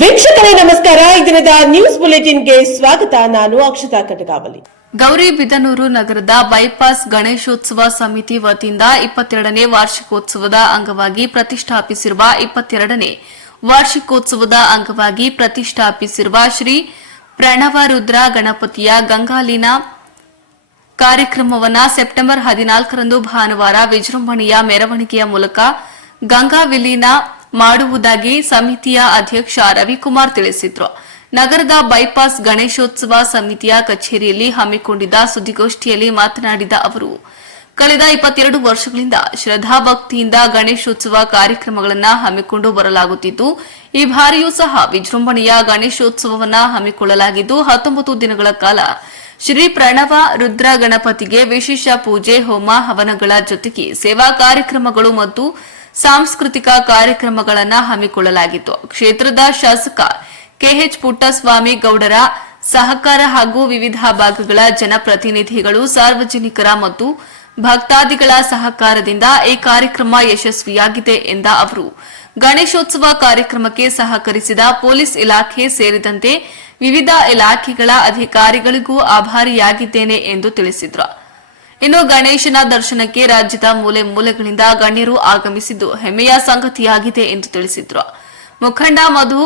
ವೀಕ್ಷಕರೇ ನಮಸ್ಕಾರ. ಇದರದ ನ್ಯೂಸ್ ಬುಲೆಟಿನ್ಗೆ ಸ್ವಾಗತ. ನಾನು ಅಕ್ಷತಾ ಕಟಗಾವಲಿ. ಗೌರಿಬಿದನೂರು ನಗರದ ಬೈಪಾಸ್ ಗಣೇಶೋತ್ಸವ ಸಮಿತಿ ವತಿಯಿಂದ 22ನೇ ವಾರ್ಷಿಕೋತ್ಸವದ ಅಂಗವಾಗಿ ಪ್ರತಿಷ್ಠಾಪಿಸಿರುವ ಶ್ರೀ ಪ್ರಣವ ರುದ್ರ ಗಣಪತಿಯ ಗಂಗಾಲೀನ ಕಾರ್ಯಕ್ರಮವನ್ನು ಸೆಪ್ಟೆಂಬರ್ 14ರಂದು ಭಾನುವಾರ ವಿಜೃಂಭಣೆಯ ಮೆರವಣಿಗೆಯ ಮೂಲಕ ಗಂಗಾ ವಿಲೀನ ಮಾಡುವುದಾಗಿ ಸಮಿತಿಯ ಅಧ್ಯಕ್ಷ ರವಿಕುಮಾರ್ ತಿಳಿಸಿದರು. ನಗರದ ಬೈಪಾಸ್ ಗಣೇಶೋತ್ಸವ ಸಮಿತಿಯ ಕಚೇರಿಯಲ್ಲಿ ಹಮ್ಮಿಕೊಂಡಿದ್ದ ಸುದ್ದಿಗೋಷ್ಠಿಯಲ್ಲಿ ಮಾತನಾಡಿದ ಅವರು, ಕಳೆದ 22 ವರ್ಷಗಳಿಂದ ಶ್ರದ್ಧಾಭಕ್ತಿಯಿಂದ ಗಣೇಶೋತ್ಸವ ಕಾರ್ಯಕ್ರಮಗಳನ್ನು ಹಮ್ಮಿಕೊಂಡು ಬರಲಾಗುತ್ತಿದ್ದು, ಈ ಬಾರಿಯೂ ಸಹ ವಿಜೃಂಭಣೆಯ ಗಣೇಶೋತ್ಸವವನ್ನು ಹಮ್ಮಿಕೊಳ್ಳಲಾಗಿದ್ದು 19 ದಿನಗಳ ಕಾಲ ಶ್ರೀ ಪ್ರಣವ ರುದ್ರ ಗಣಪತಿಗೆ ವಿಶೇಷ ಪೂಜೆ, ಹೋಮ ಹವನಗಳ ಜೊತೆಗೆ ಸೇವಾ ಕಾರ್ಯಕ್ರಮಗಳು ಮತ್ತು ಸಾಂಸ್ಕೃತಿಕ ಕಾರ್ಯಕ್ರಮಗಳನ್ನು ಹಮ್ಮಿಕೊಳ್ಳಲಾಗಿತ್ತು. ಕ್ಷೇತ್ರದ ಶಾಸಕ ಕೆಎಚ್ ಪುಟ್ಟಸ್ವಾಮಿ ಗೌಡರ ಸಹಕಾರ ಹಾಗೂ ವಿವಿಧ ಭಾಗಗಳ ಜನಪ್ರತಿನಿಧಿಗಳು, ಸಾರ್ವಜನಿಕರ ಮತ್ತು ಭಕ್ತಾದಿಗಳ ಸಹಕಾರದಿಂದ ಈ ಕಾರ್ಯಕ್ರಮ ಯಶಸ್ವಿಯಾಗಿದೆ ಎಂದ ಅವರು, ಗಣೇಶೋತ್ಸವ ಕಾರ್ಯಕ್ರಮಕ್ಕೆ ಸಹಕರಿಸಿದ ಪೊಲೀಸ್ ಇಲಾಖೆ ಸೇರಿದಂತೆ ವಿವಿಧ ಇಲಾಖೆಗಳ ಅಧಿಕಾರಿಗಳಿಗೂ ಆಭಾರಿಯಾಗಿದ್ದೇನೆ ಎಂದು ತಿಳಿಸಿದರು. ಇನ್ನು ಗಣೇಶನ ದರ್ಶನಕ್ಕೆ ರಾಜ್ಯದ ಮೂಲೆ ಮೂಲೆಗಳಿಂದ ಗಣ್ಯರು ಆಗಮಿಸಿದ್ದು ಹೆಮ್ಮೆಯ ಸಂಗತಿಯಾಗಿದೆ ಎಂದು ತಿಳಿಸಿದರು. ಮುಖಂಡ ಮಧು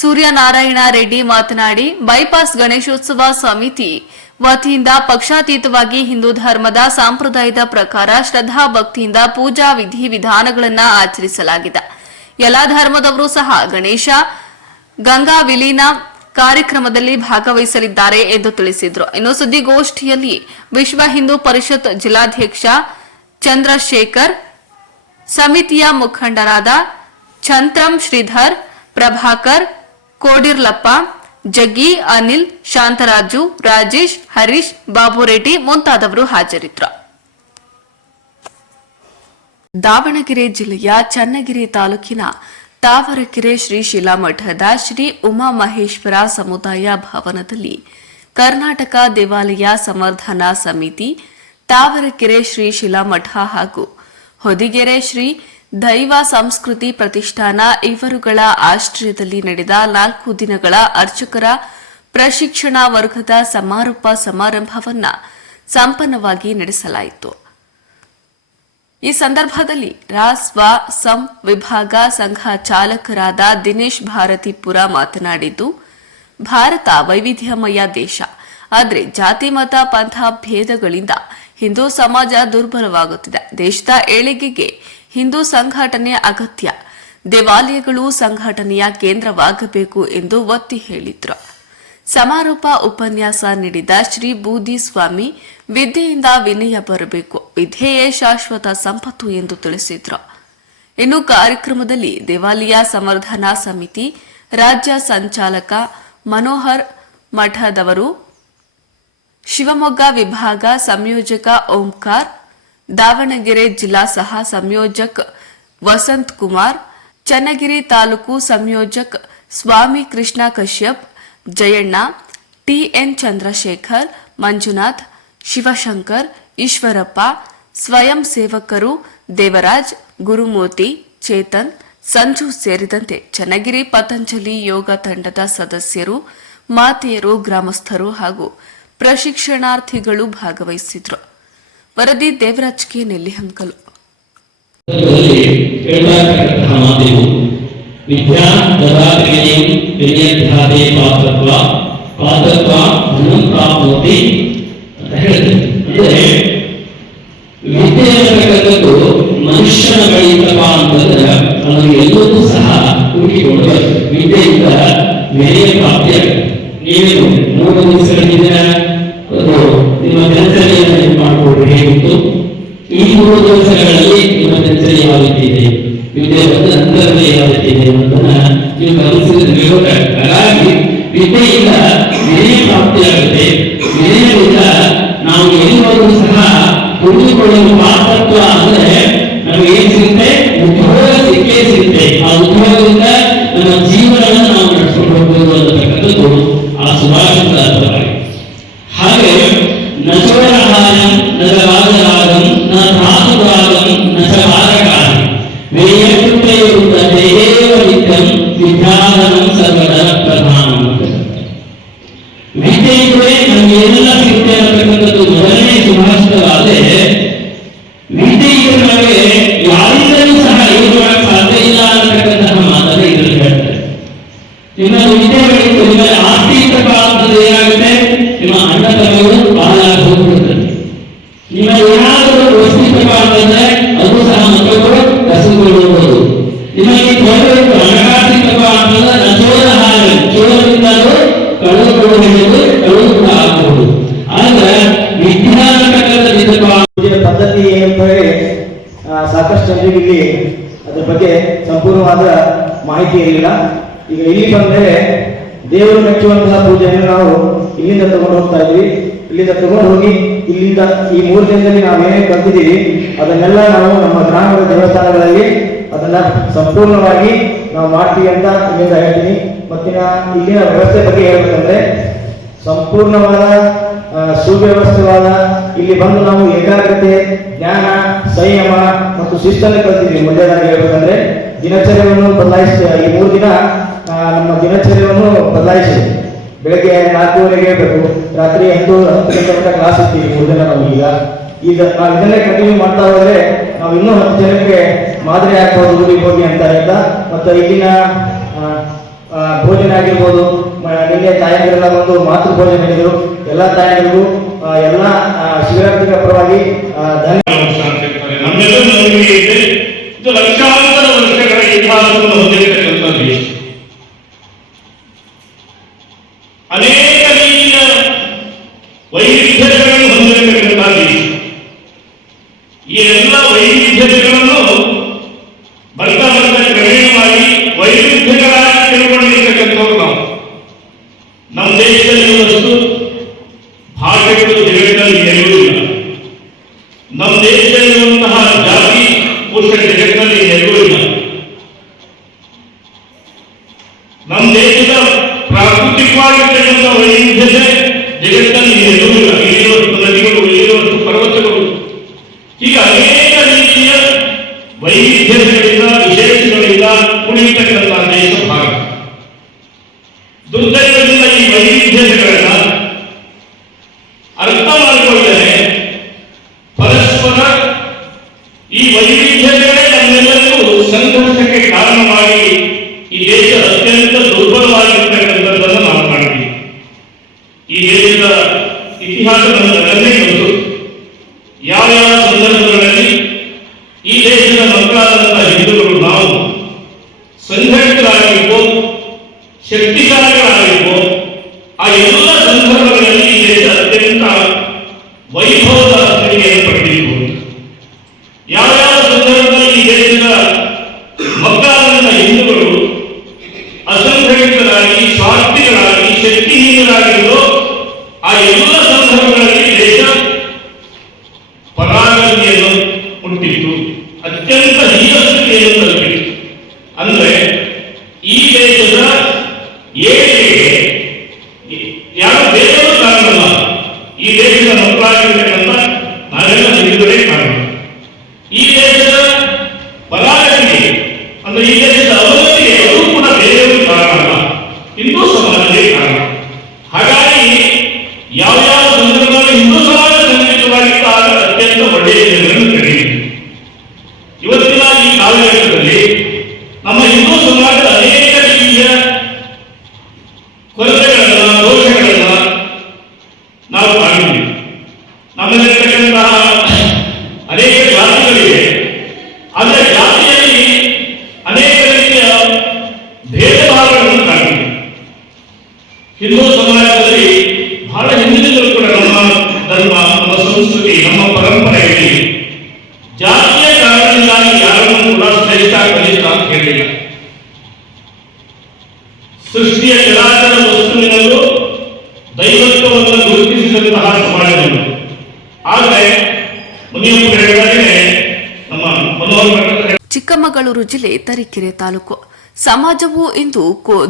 ಸೂರ್ಯನಾರಾಯಣ ರೆಡ್ಡಿ ಮಾತನಾಡಿ, ಬೈಪಾಸ್ ಗಣೇಶೋತ್ಸವ ಸಮಿತಿ ವತಿಯಿಂದ ಪಕ್ಷಾತೀತವಾಗಿ ಹಿಂದೂ ಧರ್ಮದ ಸಂಪ್ರದಾಯದ ಪ್ರಕಾರ ಶ್ರದ್ಧಾ ಭಕ್ತಿಯಿಂದ ಪೂಜಾ ವಿಧಿ ವಿಧಾನಗಳನ್ನು ಆಚರಿಸಲಾಗಿದೆ. ಎಲ್ಲಾ ಧರ್ಮದವರು ಸಹ ಗಣೇಶ ಗಂಗಾ ವಿಲೀನ ಕಾರ್ಯಕ್ರಮದಲ್ಲಿ ಭಾಗವಹಿಸಲಿದ್ದಾರೆ ಎಂದು ತಿಳಿಸಿದರು. ಇನ್ನು ಸುದ್ದಿಗೋಷ್ಠಿಯಲ್ಲಿ ವಿಶ್ವ ಹಿಂದೂ ಪರಿಷತ್ ಜಿಲ್ಲಾಧ್ಯಕ್ಷ ಚಂದ್ರಶೇಖರ್, ಸಮಿತಿಯ ಮುಖಂಡರಾದ ಚಂತ್ರಂ ಶ್ರೀಧರ್, ಪ್ರಭಾಕರ್, ಕೋಡಿರ್ಲಪ್ಪ, ಜಗ್ಗಿ, ಅನಿಲ್, ಶಾಂತರಾಜು, ರಾಜೇಶ್, ಹರೀಶ್, ಬಾಬುರೆಡ್ಡಿ ಮುಂತಾದವರು ಹಾಜರಿದ್ದರು. ದಾವಣಗೆರೆ ಜಿಲ್ಲೆಯ ಚನ್ನಗಿರಿ ತಾಲೂಕಿನ ತಾವರಕೆರೆ ಶ್ರೀ ಶಿಲಾಮಠದ ಶ್ರೀ ಉಮಾಮಹೇಶ್ವರ ಸಮುದಾಯ ಭವನದಲ್ಲಿ ಕರ್ನಾಟಕ ದೇವಾಲಯ ಸಂವರ್ಧನಾ ಸಮಿತಿ, ತಾವರಕೆರೆ ಶ್ರೀ ಶಿಲಾಮಠ ಹಾಗೂ ಹೊದಿಗೆರೆ ಶ್ರೀ ದೈವ ಸಂಸ್ಕೃತಿ ಪ್ರತಿಷ್ಠಾನ ಇವರುಗಳ ಆಶ್ರಯದಲ್ಲಿ ನಡೆದ 4 ದಿನಗಳ ಅರ್ಚಕರ ಪ್ರಶಿಕ್ಷಣ ವರ್ಗದ ಸಮಾರೋಪ ಸಮಾರಂಭವನ್ನು ಸಂಪನ್ನವಾಗಿ ನಡೆಸಲಾಯಿತು. ಈ ಸಂದರ್ಭದಲ್ಲಿ ಸ್ವ ಸಂ ವಿಭಾಗ ಸಂಘ ಚಾಲಕರಾದ ದಿನೇಶ್ ಭಾರತಿಪುರ ಮಾತನಾಡಿದ್ದು, ಭಾರತ ವೈವಿಧ್ಯಮಯ ದೇಶ, ಆದರೆ ಜಾತಿ ಮತ ಪಂಥ ಭೇದಗಳಿಂದ ಹಿಂದೂ ಸಮಾಜ ದುರ್ಬಲವಾಗುತ್ತಿದೆ. ದೇಶದ ಏಳಿಗೆಗೆ ಹಿಂದೂ ಸಂಘಟನೆ ಅಗತ್ಯ, ದೇವಾಲಯಗಳು ಸಂಘಟನೆಯ ಕೇಂದ್ರವಾಗಬೇಕು ಎಂದು ಒತ್ತಿ ಹೇಳಿದರು. ಸಮಾರೋಪ ಉಪನ್ಯಾಸ ನೀಡಿದ ಶ್ರೀ ಬೂದಿ ಸ್ವಾಮಿ, ವಿದ್ಯೆಯಿಂದ ವಿನಯ ಬರಬೇಕು, ವಿದ್ಯೆಯೇ ಶಾಶ್ವತ ಸಂಪತ್ತು ಎಂದು ತಿಳಿಸಿದರು. ಇನ್ನು ಕಾರ್ಯಕ್ರಮದಲ್ಲಿ ದೇವಾಲಯ ಸಂವರ್ಧನಾ ಸಮಿತಿ ರಾಜ್ಯ ಸಂಚಾಲಕ ಮನೋಹರ್ ಮಠದವರು, ಶಿವಮೊಗ್ಗ ವಿಭಾಗ ಸಂಯೋಜಕ ಓಂಕಾರ್, ದಾವಣಗೆರೆ ಜಿಲ್ಲಾ ಸಹ ಸಂಯೋಜಕ ವಸಂತ್ ಕುಮಾರ್, ಚನ್ನಗಿರಿ ತಾಲೂಕು ಸಂಯೋಜಕ ಸ್ವಾಮಿ ಕೃಷ್ಣ ಕಶ್ಯಪ್, ಜಯಣ್ಣ, ಟಿಎನ್ ಚಂದ್ರಶೇಖರ್, ಮಂಜುನಾಥ್, ಶಿವಶಂಕರ್, ಈಶ್ವರಪ್ಪ, ಸ್ವಯಂ ಸೇವಕರು ದೇವರಾಜ್, ಗುರುಮೂರ್ತಿ, ಚೇತನ್, ಸಂಜು ಸೇರಿದಂತೆ ಚನ್ನಗಿರಿ ಪತಂಜಲಿ ಯೋಗ ತಂಡದ ಸದಸ್ಯರು, ಮಾತೆಯರು, ಗ್ರಾಮಸ್ಥರು ಹಾಗೂ ಪ್ರಶಿಕ್ಷಣಾರ್ಥಿಗಳು ಭಾಗವಹಿಸಿದ್ರು. ವರದಿ ದೇವರಾಜ್ ಕೆ ನೆಲ್ಲಿಹಂಕಲು. ವಿದ್ಯಾ ದದಾತ್ರೇಯಂ ವಿದ್ಯಾಧ್ಯಾದೇ ಪಾತ್ರತ್ವ ಪಾತ್ರತ್ವ ಧನಂ ಪ್ರಾಪ್ನೋತಿ ಅಂತ ಹೇಳ್ತಾರೆ. ಅಂದ್ರೆ ವಿದ್ಯೆ ಅನ್ನತಕ್ಕಂಥದ್ದು ಮನುಷ್ಯನ ಬಳಿತಪ್ಪ ಅಂತಂದ್ರೆ ಅವನಿಗೆ ಎಲ್ಲವೂ ಸಹ ಹುಡುಕಿಕೊಂಡು ವಿದ್ಯೆಯಿಂದ ಬೇರೆ ಪ್ರಾಪ್ತಿಯಾಗುತ್ತೆ. ನೀವೇನು 3 ದಿವಸಗಳಿಂದ ನಿಮ್ಮ ದಿನಚರಿಯನ್ನು ಮಾಡಿಕೊಡ್ರಿ ಹೇಗಿತ್ತು, ಈ 3 ದಿವಸಗಳಲ್ಲಿ ನಿಮ್ಮ ದಿನಚರಿ ಯಾವ ರೀತಿ ಇದೆ, ವಿದ್ಯೆ ಬಂದ ನಂತರದಲ್ಲಿ ಯಾವ ರೀತಿ ಇದೆ ಅನ್ನೋದನ್ನ ನೀವು ಗಮನಿಸಿದ್ರೆ ಹಾಗಾಗಿ ವಿದ್ಯೆಯಿಂದ ವಿನಯ ಪ್ರಾಪ್ತಿಯಾಗುತ್ತೆ. ವಿನಯದಿಂದ ನಾವು ಎಲ್ಲರೂ ಸಹ ಉಳಿದುಕೊಳ್ಳಲು ಪಾತ್ರತ್ವ ಅಂದ್ರೆ ನಮಗೆ ಏನ್ ಸಿಗುತ್ತೆ, ಉದ್ಯೋಗ ಸಿಕ್ಕೇ ಸಿಗುತ್ತೆ. ಆ ಉದ್ಯೋಗದಿಂದ ನಮ್ಮ ಜೀವನವನ್ನು ನಾವು ನಡೆಸ್ಕೊಂಡು ಹೋಗ್ಬೋದು ಅನ್ನತಕ್ಕಂಥದ್ದು ಆ ಸುಭಾಷಿತದ ಅರ್ಥವಾಗಿದೆ. ಹಾಗೆ ನಚೋರಹಾರಂ ನರವಾದರಾಗಂ ನ ಧಾತುರಾಗಂ ನ ಚ ಭಾರಕಾರಿ ವೇಯಕೃತೈರುತ್ತದೇವ ನಿತ್ಯಂ ವಿದ್ಯಾಧನಂ ಸರ್ವದ ಮೇಲೆ ದೇವರು ಮೆಚ್ಚುವಂತಹ ಪೂಜೆಯನ್ನು ನಾವು ಇಲ್ಲಿಂದ ತಗೊಂಡು ಹೋಗ್ತಾ ಇದ್ವಿ. ಇಲ್ಲಿಂದ ತಗೊಂಡು ಹೋಗಿ ಇಲ್ಲಿಂದ ಈ 3 ದಿನದಲ್ಲಿ ನಾವು ಏನೇನು ಕಲ್ತಿದ್ದೀವಿ ಅದನ್ನೆಲ್ಲ ನಾವು ನಮ್ಮ ಗ್ರಾಮದ ದೇವಸ್ಥಾನಗಳಲ್ಲಿ ಅದನ್ನ ಸಂಪೂರ್ಣವಾಗಿ ನಾವು ಮಾಡ್ತೀವಿ ಅಂತ ಇಲ್ಲಿಂದ ಹೇಳ್ತೀನಿ. ಮತ್ತಿನ ಇಲ್ಲಿನ ವ್ಯವಸ್ಥೆ ಬಗ್ಗೆ ಹೇಳ್ಬೇಕಂದ್ರೆ ಸಂಪೂರ್ಣವಾದ ಸುವ್ಯವಸ್ಥಿತವಾದ ಇಲ್ಲಿ ಬಂದು ನಾವು ಏಕಾಗ್ರತೆ, ಜ್ಞಾನ, ಸಂಯಮ ಮತ್ತು ಶಿಸ್ತನ್ನು ಕಲ್ತಿದ್ವಿ. ಮೊದಲನೇದಾಗಿ ಹೇಳ್ಬೇಕಂದ್ರೆ ದಿನಚರ್ಯವನ್ನು ಬದಲಾಯಿಸಿ ಈ 3 ದಿನ ನಮ್ಮ ದಿನಚರ್ಯವನ್ನು ಬದಲಾಯಿಸಿ ಬೆಳಗ್ಗೆ 4:30ಗೆ ಹೇಳ್ಬೇಕು, ರಾತ್ರಿ 10 ಗಂಟೆ ಕ್ಲಾಸ್ ಇರ್ತೀವಿ 3 ದಿನ. ನಾವು ಈಗ ನಾವು ಇದನ್ನೇ ಕಂಟಿನ್ಯೂ ಮಾಡ್ತಾ ಹೋದ್ರೆ ನಾವು ಇನ್ನೂ 10 ಜನಕ್ಕೆ ಮಾದರಿ ಆಗ್ಬೋದು ಊರಿಗೆ ಹೋಗಿ ಅಂತ ಹೇಳ್ತಾ. ಮತ್ತು ಇಲ್ಲಿನ ಭೋಜನ ಆಗಿರ್ಬೋದು, ನಿನ್ನೆ ತಾಯಂದಿರೆಲ್ಲ ಒಂದು ಮಾತೃ ಭೋಜನ ಇದ್ರು. ಎಲ್ಲ ತಾಯಂದಿರಿಗೂ ಎಲ್ಲ ಶಿವರಾತ್ರಿಗಳ ಪರವಾಗಿ ಇದು ಲಕ್ಷಾಂತರ ವರ್ಷಗಳ ಇತಿಹಾಸವನ್ನು ಹೊಂದಿರತಕ್ಕಂಥ ದೇಶ. ಅನೇಕ ರೀತಿಯ ವೈವಿಧ್ಯತೆಗಳನ್ನು ಹೊಂದಿರತಕ್ಕಂಥ ದೇಶ. ಈ ಎಲ್ಲ ವೈವಿಧ್ಯತೆಗಳನ್ನು ಬರ್ತಾ ಕ್ರಮೇಣವಾಗಿ ವೈವಿಧ್ಯಗಳಾಗಿ ತಿಳ್ಕೊಂಡಿರ್ತಕ್ಕಂಥವ್ರು ನಾವು. ನಮ್ಮ ದೇಶದಲ್ಲಿರುವಷ್ಟು ಭಾಷೆಗಳು ಜಗತ್ತಿನಲ್ಲಿ ನೆಲೆಯುವುದಿಲ್ಲ. ನಮ್ಮ ದೇಶದಲ್ಲಿರುವಂತಹ ಜಾತಿ ಕೋಶ ಜಗತ್ತಿನಲ್ಲಿ ನೆಲೆಯುವುದಿಲ್ಲ. ನಮ್ಮ ದೇಶದ ಪ್ರಾಕೃತಿಕವಾಗಿರ್ತಕ್ಕಂಥ ವೈವಿಧ್ಯತೆ ಜಗತ್ತಿನಲ್ಲಿ ನೆಲೆಯುವುದಿಲ್ಲ. ಇಲ್ಲಿರುವಷ್ಟು ನದಿಗಳು, ಇಲ್ಲಿರುವಷ್ಟು ಪರ್ವತಗಳು, ಹೀಗೆ ಅನೇಕ ರೀತಿಯ ವೈವಿಧ್ಯತೆಗಳಿಂದ ವಿಶೇಷಗಳಿಂದ ಕುಣಿತಕ್ಕಂಥ ದೇಶ ಭಾರತ. ದುರ್ದೈವದಿಂದ ಈ ವೈವಿಧ್ಯತೆಗಳನ್ನ ಅರ್ಥ ಮಾಡಿಕೊಳ್ಳದೆ ಪರಸ್ಪರ ಈ ವೈವಿಧ್ಯತೆಗಳೇ ನಮ್ಮೆಲ್ಲರಿಗೂ ಸಂಘರ್ಷಕ್ಕೆ ಕಾರಣ ಮಾಡಿ ಈ ದೇಶ ಅತ್ಯಂತ ದುರ್ಬಲವಾಗಿರ್ತಕ್ಕಂಥದ್ದನ್ನು ನಾವು ಕಾಣ್ತೀವಿ. ಈ ದೇಶದ ಇತಿಹಾಸ ನಮ್ಮನ್ನೇ ಗೊತ್ತು. ಯಾವ ಸಂದರ್ಭಗಳಲ್ಲಿ ಈ ದೇಶದ ಮಕ್ಕಳಾದಂತಹ ಹಿಂದೂಗಳು ನಾವು ಸಂಘಟಿತರಾಗಿರ್ಬೋದು, ಶಕ್ತಿಶಾಲಿಗಳಾಗಿರ್ಬೋದು, ಆ ಎಲ್ಲ ಸಂದರ್ಭಗಳಲ್ಲಿ ಈ ದೇಶ ಅತ್ಯಂತ ವೈಭವದ ಸ್ಥಿತಿಯನ್ನು ಪಡೆದಿರಬಹುದು. ಯಾವ್ಯಾವ ಸಂದರ್ಭದಲ್ಲಿ ಈ ದೇಶದ ಮಕ್ಕಳಾದಂತಹ ಹಿಂದೂಗಳು ಅಸಂಘಟಿತರಾಗಿ, ಸ್ವಾರ್ಥಿಗಳಾಗಿ, ಶಕ್ತಿಹೀನರಾಗಿರೋ ಆ ಎಲ್ಲ ಸಂದರ್ಭಗಳಲ್ಲಿ ದೇಶ ಪರಾಗತಿಯನ್ನು ಮುಟ್ಟಿತ್ತು, ಅತ್ಯಂತ ಹೀನಸ್ಥಿತಿಯನ್ನು ತಲುಪಿತ್ತು. ಅಂದ್ರೆ ಈ ದೇಶದ ಏಳಿಗೆಗೆ ಯಾರು ಬೇರೆಯವರು ಕಾರಣವಲ್ಲ, ಈ ದೇಶದ ಮಕ್ಕಳಾಗಿರ್ತಕ್ಕಂಥ ನಾವೆಲ್ಲ ಹಿಂದೂಗಳೇ ಕಾರಣ. ಈ ದೇಶದ ಪರಾಗತಿಗೆ ಅಂದ್ರೆ ಈ ದೇಶದ ಅವನತಿಗೆ ಅವರು ಕೂಡ ಬೇರೆಯವರು ಕಾರಣ ಅಲ್ಲ, ಹಿಂದೂ ಸಮಾಜವೇ ಕಾರಣ. ಹಾಗಾಗಿ ಯಾವ್ಯಾವ ಸಂದರ್ಭದಲ್ಲಿ ಹಿಂದೂ ಸಮಾಜ ಸಂಘಟಿತವಾಗಿತ್ತು ಆಗ ಅತ್ಯಂತ ಒಳ್ಳೆಯ ಜನರನ್ನು ಕರೆಯಿತು. ಇವತ್ತಿನ ಈ ಕಾಲಘಟ್ಟದಲ್ಲಿ ನಮ್ಮ ಹಿಂದೂ ಸಮಾಜದ ಅನೇಕ ರೀತಿಯ ಕೊರತೆಗಳನ್ನ, ದೋಷಗಳನ್ನ ನಾವು ಕಾಣಿದ್ದೀವಿ. ನಮ್ಮಲ್ಲಿರ್ತಕ್ಕಂತಹ ಅನೇಕ ಜಾತಿಗಳಿವೆ. ಆದರೆ ಜಾತಿಯಲ್ಲಿ ಅನೇಕ ರೀತಿಯ ಭೇದ ಭಾವಗಳನ್ನು ಕಾಣ್ತೀವಿ. ಹಿಂದೂ ಸಮಾಜದಲ್ಲಿ ಬಹಳ ಹಿಂದಿನಿಂದಲೂ ಕೂಡ ನಮ್ಮ ಧರ್ಮ, ನಮ್ಮ ಸಂಸ್ಕೃತಿ, ನಮ್ಮ ಪರಂಪರೆಯಲ್ಲಿ ಜಾತಿಯ ಕಾರಣದಿಂದಾಗಿ ಯಾರನ್ನು ಕೂಡ ಶ್ರೇಷ್ಠ ಕನಿಷ್ಠ ಅಂತ ಹೇಳಿಲ್ಲ. ಸೃಷ್ಟಿಯ ಚರಾಚರ ವಸ್ತುವಿನಲ್ಲೂ ದೈವತ್ವವನ್ನು ಗುರುತಿಸಿದಂತಹ ಸಮಾಜವನ್ನು. ಆದರೆ ಮುನಿಯಪ್ಪ ಹೇಳಿದಾಗೆ ನಮ್ಮ ಮನೋಹರ ಚಿಕ್ಕಮಗಳೂರು ಜಿಲ್ಲೆ ತರೀಕೆರೆ ತಾಲೂಕು. ಸಮಾಜವು ಇಂದು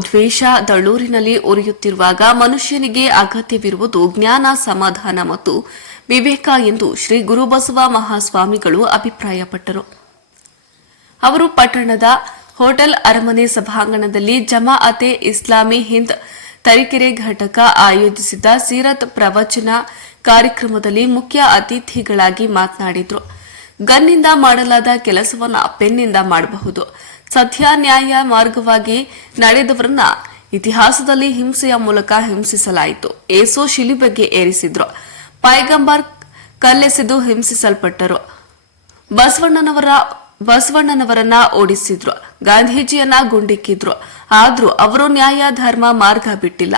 ದ್ವೇಷ ದಳ್ಳೂರಿನಲ್ಲಿ ಉರಿಯುತ್ತಿರುವಾಗ ಮನುಷ್ಯನಿಗೆ ಅಗತ್ಯವಿರುವುದು ಜ್ಞಾನ, ಸಮಾಧಾನ ಮತ್ತು ವಿವೇಕ ಎಂದು ಶ್ರೀ ಗುರುಬಸವ ಮಹಾಸ್ವಾಮಿಗಳು ಅಭಿಪ್ರಾಯಪಟ್ಟರು. ಅವರು ಪಟ್ಟಣದ ಹೋಟೆಲ್ ಅರಮನೆ ಸಭಾಂಗಣದಲ್ಲಿ ಜಮಾಅತೆ ಇಸ್ಲಾಮಿ ಹಿಂದ್ ತರೀಕೆರೆ ಘಟಕ ಆಯೋಜಿಸಿದ್ದ ಸೀರತ್ ಪ್ರವಚನ ಕಾರ್ಯಕ್ರಮದಲ್ಲಿ ಮುಖ್ಯ ಅತಿಥಿಗಳಾಗಿ ಮಾತನಾಡಿದರು. ಗನ್ನಿಂದ ಮಾಡಲಾದ ಕೆಲಸವನ್ನ ಪೆನ್ನಿಂದ ಮಾಡಬಹುದು. ಸತ್ಯ ನ್ಯಾಯ ಮಾರ್ಗವಾಗಿ ನಡೆದವರನ್ನ ಇತಿಹಾಸದಲ್ಲಿ ಹಿಂಸೆಯ ಮೂಲಕ ಹಿಂಸಿಸಲಾಯಿತು. ಏಸು ಶಿಲುಬೆಗೆ ಏರಿಸಿದ್ರು. ಪೈಗಂಬರ್ ಕಲ್ಲೆಸೆದು ಹಿಂಸಿಸಲ್ಪಟ್ಟರು. ಬಸವಣ್ಣನವರನ್ನ ಓಡಿಸಿದ್ರು. ಗಾಂಧೀಜಿಯನ್ನ ಗುಂಡಿಕ್ಕಿದ್ರು. ಆದ್ರೂ ಅವರು ನ್ಯಾಯ, ಧರ್ಮ, ಮಾರ್ಗ ಬಿಟ್ಟಿಲ್ಲ.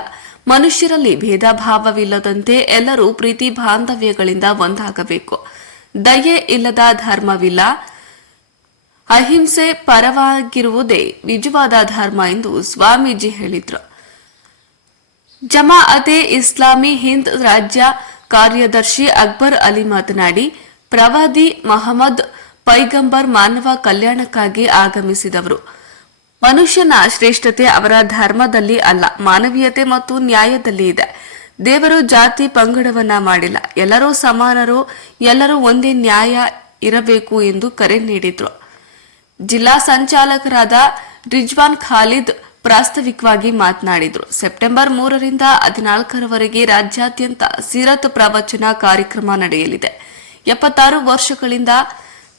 ಮನುಷ್ಯರಲ್ಲಿ ಭೇದ ಭಾವವಿಲ್ಲದಂತೆ ಎಲ್ಲರೂ ಪ್ರೀತಿ ಬಾಂಧವ್ಯಗಳಿಂದ ಒಂದಾಗಬೇಕು. ದಯೆ ಇಲ್ಲದ ಧರ್ಮವಿಲ್ಲ. ಅಹಿಂಸೆ ಪರವಾಗಿರುವುದೇ ನಿಜವಾದ ಧರ್ಮ ಎಂದು ಸ್ವಾಮೀಜಿ ಹೇಳಿದರು. ಜಮಾಅತೆ ಇಸ್ಲಾಮಿ ಹಿಂದ್ ರಾಜ್ಯ ಕಾರ್ಯದರ್ಶಿ ಅಕ್ಬರ್ ಅಲಿ ಮಾತನಾಡಿ, ಪ್ರವಾದಿ ಮಹಮ್ಮದ್ ಪೈಗಂಬರ್ ಮಾನವ ಕಲ್ಯಾಣಕ್ಕಾಗಿ ಆಗಮಿಸಿದವರು. ಮನುಷ್ಯನ ಶ್ರೇಷ್ಠತೆ ಅವರ ಧರ್ಮದಲ್ಲಿ ಅಲ್ಲ, ಮಾನವೀಯತೆ ಮತ್ತು ನ್ಯಾಯದಲ್ಲಿ ಇದೆ. ದೇವರು ಜಾತಿ ಪಂಗಡವನ್ನ ಮಾಡಿಲ್ಲ, ಎಲ್ಲರೂ ಸಮಾನರು, ಎಲ್ಲರೂ ಒಂದೇ ನ್ಯಾಯ ಇರಬೇಕು ಎಂದು ಕರೆ ನೀಡಿದ್ರು. ಜಿಲ್ಲಾ ಸಂಚಾಲಕರಾದ ರಿಜ್ವಾನ್ ಖಾಲಿದ್ ಪ್ರಾಸ್ತಾವಿಕವಾಗಿ ಮಾತನಾಡಿದರು. ಸೆಪ್ಟೆಂಬರ್ 3ರಿಂದ 14ರವರೆಗೆ ರಾಜ್ಯಾದ್ಯಂತ ಸೀರತ್ ಪ್ರವಚನ ಕಾರ್ಯಕ್ರಮ ನಡೆಯಲಿದೆ. 76 ವರ್ಷಗಳಿಂದ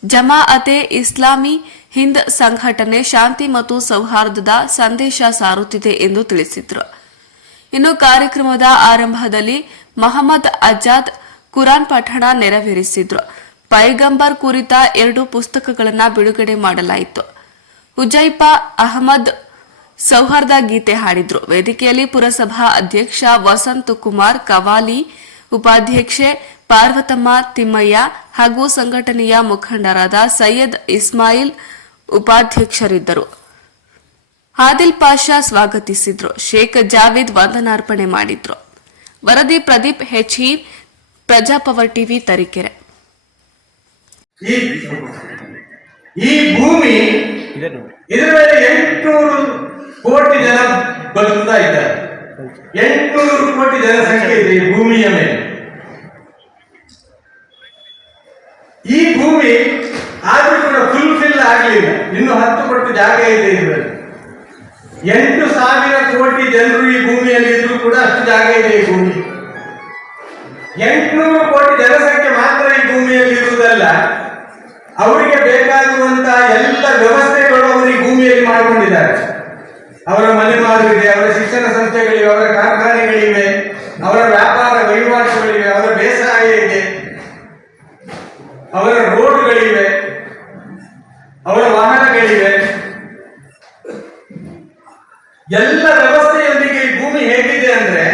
ಜಮಾಅತೆ ಇಸ್ಲಾಮಿ ಹಿಂದ್ ಸಂಘಟನೆ ಶಾಂತಿ ಮತ್ತು ಸೌಹಾರ್ದದ ಸಂದೇಶ ಸಾರುತ್ತಿದೆ ಎಂದು ತಿಳಿಸಿದರು. ಇನ್ನು ಕಾರ್ಯಕ್ರಮದ ಆರಂಭದಲ್ಲಿ ಮಹಮ್ಮದ್ ಅಜಾದ್ ಕುರಾನ್ ಪಠಣ ನೆರವೇರಿಸಿದ್ರು. ಪೈಗಂಬರ್ ಕುರಿತ 2 ಪುಸ್ತಕಗಳನ್ನು ಬಿಡುಗಡೆ ಮಾಡಲಾಯಿತು. ಹುಜೈಫಾ ಅಹಮದ್ ಸೌಹಾರ್ದ ಗೀತೆ ಹಾಡಿದ್ರು. ವೇದಿಕೆಯಲ್ಲಿ ಪುರಸಭಾ ಅಧ್ಯಕ್ಷ ವಸಂತ್ ಕುಮಾರ್ ಕವಾಲಿ, ಉಪಾಧ್ಯಕ್ಷೆ ಪಾರ್ವತಮ್ಮ ತಿಮ್ಮಯ್ಯ ಹಾಗೂ ಸಂಘಟನೆಯ ಮುಖಂಡರಾದ ಸೈಯದ್ ಇಸ್ಮಾಯಿಲ್ ಉಪಾಧ್ಯಕ್ಷರಿದ್ದರು. ಆದಿಲ್ ಪಾಷಾ ಸ್ವಾಗತಿಸಿದ್ರು. ಶೇಖ್ ಜಾವೇದ್ ವಂದನಾರ್ಪಣೆ ಮಾಡಿದ್ರು. ವರದಿ ಪ್ರದೀಪ್ ಹೆಚ್ಹೀರ್, ಪ್ರಜಾಪವರ್ ಟಿವಿ, ತರೀಕೆರೆ. ಈ ಭೂಮಿ ಇದರ ಮೇಲೆ 800 ಕೋಟಿ ಜನ ಬದುಕ್ತಾ ಇದ್ದಾರೆ. 800 ಕೋಟಿ ಜನಸಂಖ್ಯೆ ಇದೆ ಈ ಭೂಮಿಯ ಮೇಲೆ. ಈ ಭೂಮಿ ಆದ್ರೂ ಕೂಡ ಫುಲ್ಫಿಲ್ ಆಗಲಿಲ್ಲ. ಇನ್ನು 10 ಕೋಟಿ ಜಾಗ ಇದೆ ಇದರಲ್ಲಿ. 8,000 ಕೋಟಿ ಜನರು ಈ ಭೂಮಿಯಲ್ಲಿ ಇದ್ರೂ ಕೂಡ ಅಷ್ಟು ಜಾಗ ಇದೆ ಈ ಭೂಮಿ. 800 ಕೋಟಿ ಜನಸಂಖ್ಯೆ ಮಾತ್ರ ಈ ಭೂಮಿಯಲ್ಲಿ ಇರುವುದಲ್ಲ, ಅವರಿಗೆ ಬೇಕಾಗುವಂತಹ ಎಲ್ಲ ವ್ಯವಸ್ಥೆಗಳು ಅವರು ಈ ಭೂಮಿಯಲ್ಲಿ ಮಾಡಿಕೊಂಡಿದ್ದಾರೆ. ಅವರ ಮನೆ ಮಾರುವಿದೆ, ಅವರ ಶಿಕ್ಷಣ ಸಂಸ್ಥೆಗಳಿವೆ, ಅವರ ಕಾರ್ಖಾನೆಗಳಿವೆ, ಅವರ ವ್ಯಾಪಾರ ವಹಿವಾಟುಗಳಿವೆ, ಅವರ ಬೇಸಾಯ ಇದೆ, ಅವರ ರೋಡ್ಗಳಿವೆ, ಅವರ ವಾಹನಗಳಿವೆ. ಎಲ್ಲ ವ್ಯವಸ್ಥೆಯೊಂದಿಗೆ ಈ ಭೂಮಿ ಹೇಗಿದೆ ಅಂದ್ರೆ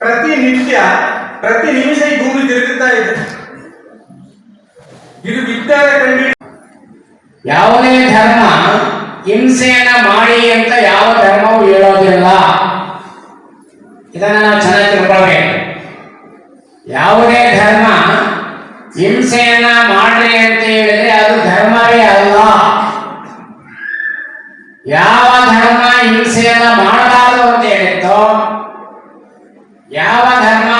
ಪ್ರತಿನಿತ್ಯ ಪ್ರತಿ ನಿಮಿಷ ಈ ಭೂಮಿ ತಿರುಗುತ್ತಾ ಇದೆ. ಇದು ವಿಜ್ಞಾನ ಕಂಡು ಯಾವುದೇ ಧರ್ಮ ಹಿಂಸೆಯನ್ನ ಮಾಡಿ ಅಂತ ಯಾವ ಧರ್ಮವು ಹೇಳೋದಿಲ್ಲ. ಇದನ್ನ ನಾವು ಚೆನ್ನಾಗಿ ತಿಳ್ಕೊಳ್ಬೇಕು. ಯಾವುದೇ ಧರ್ಮ ಹಿಂಸೆಯನ್ನ ಮಾಡ್ರಿ ಅಂತ ಹೇಳಿದ್ರೆ ಅದು ಧರ್ಮವೇ ಅಲ್ಲ. ಯಾವ ಧರ್ಮ ಹಿಂಸೆಯನ್ನ ಮಾಡಬಾರದು ಅಂತ ಹೇಳಿತ್ತೋ, ಯಾವ ಧರ್ಮ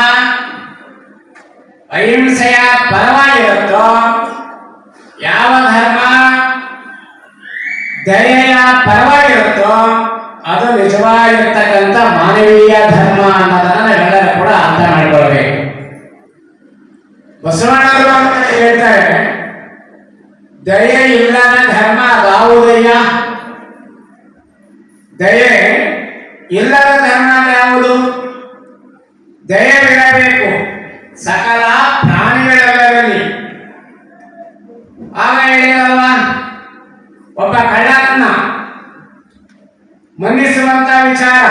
ಅಹಿಂಸೆಯ ಪರವಾಗಿರುತ್ತೋ, ಯಾವ ಧರ್ಮ ದಯೆಯ ಪರವಾಗಿರುತ್ತೋ ಅದು ನಿಜವಾಗಿರ್ತಕ್ಕಂಥ ಮಾನವೀಯ ಧರ್ಮ ಅನ್ನೋದನ್ನ ನಾವೆಲ್ಲರೂ ಕೂಡ ಅರ್ಥ ಮಾಡಿಕೊಳ್ಬೇಕು. ಬಸವಣ್ಣವರು ಅಂತ ಹೇಳ್ತಾರೆ, ದಯೆ ಇಲ್ಲದ ಧರ್ಮ ಯಾವುದಯ್ಯ? ದಯೆ ಇಲ್ಲದ ಧರ್ಮ ಯಾವುದು? ದಯವಿರಬೇಕು ಸಕಲ ಪ್ರಾಣಿಗಳೆಲ್ಲರಲ್ಲಿ. ಆಗ ಹೇಳಿದಲ್ವಾ, ಒಬ್ಬ ಕಳ್ಳರನ್ನ ಮನ್ನಿಸುವಂತ ವಿಚಾರ,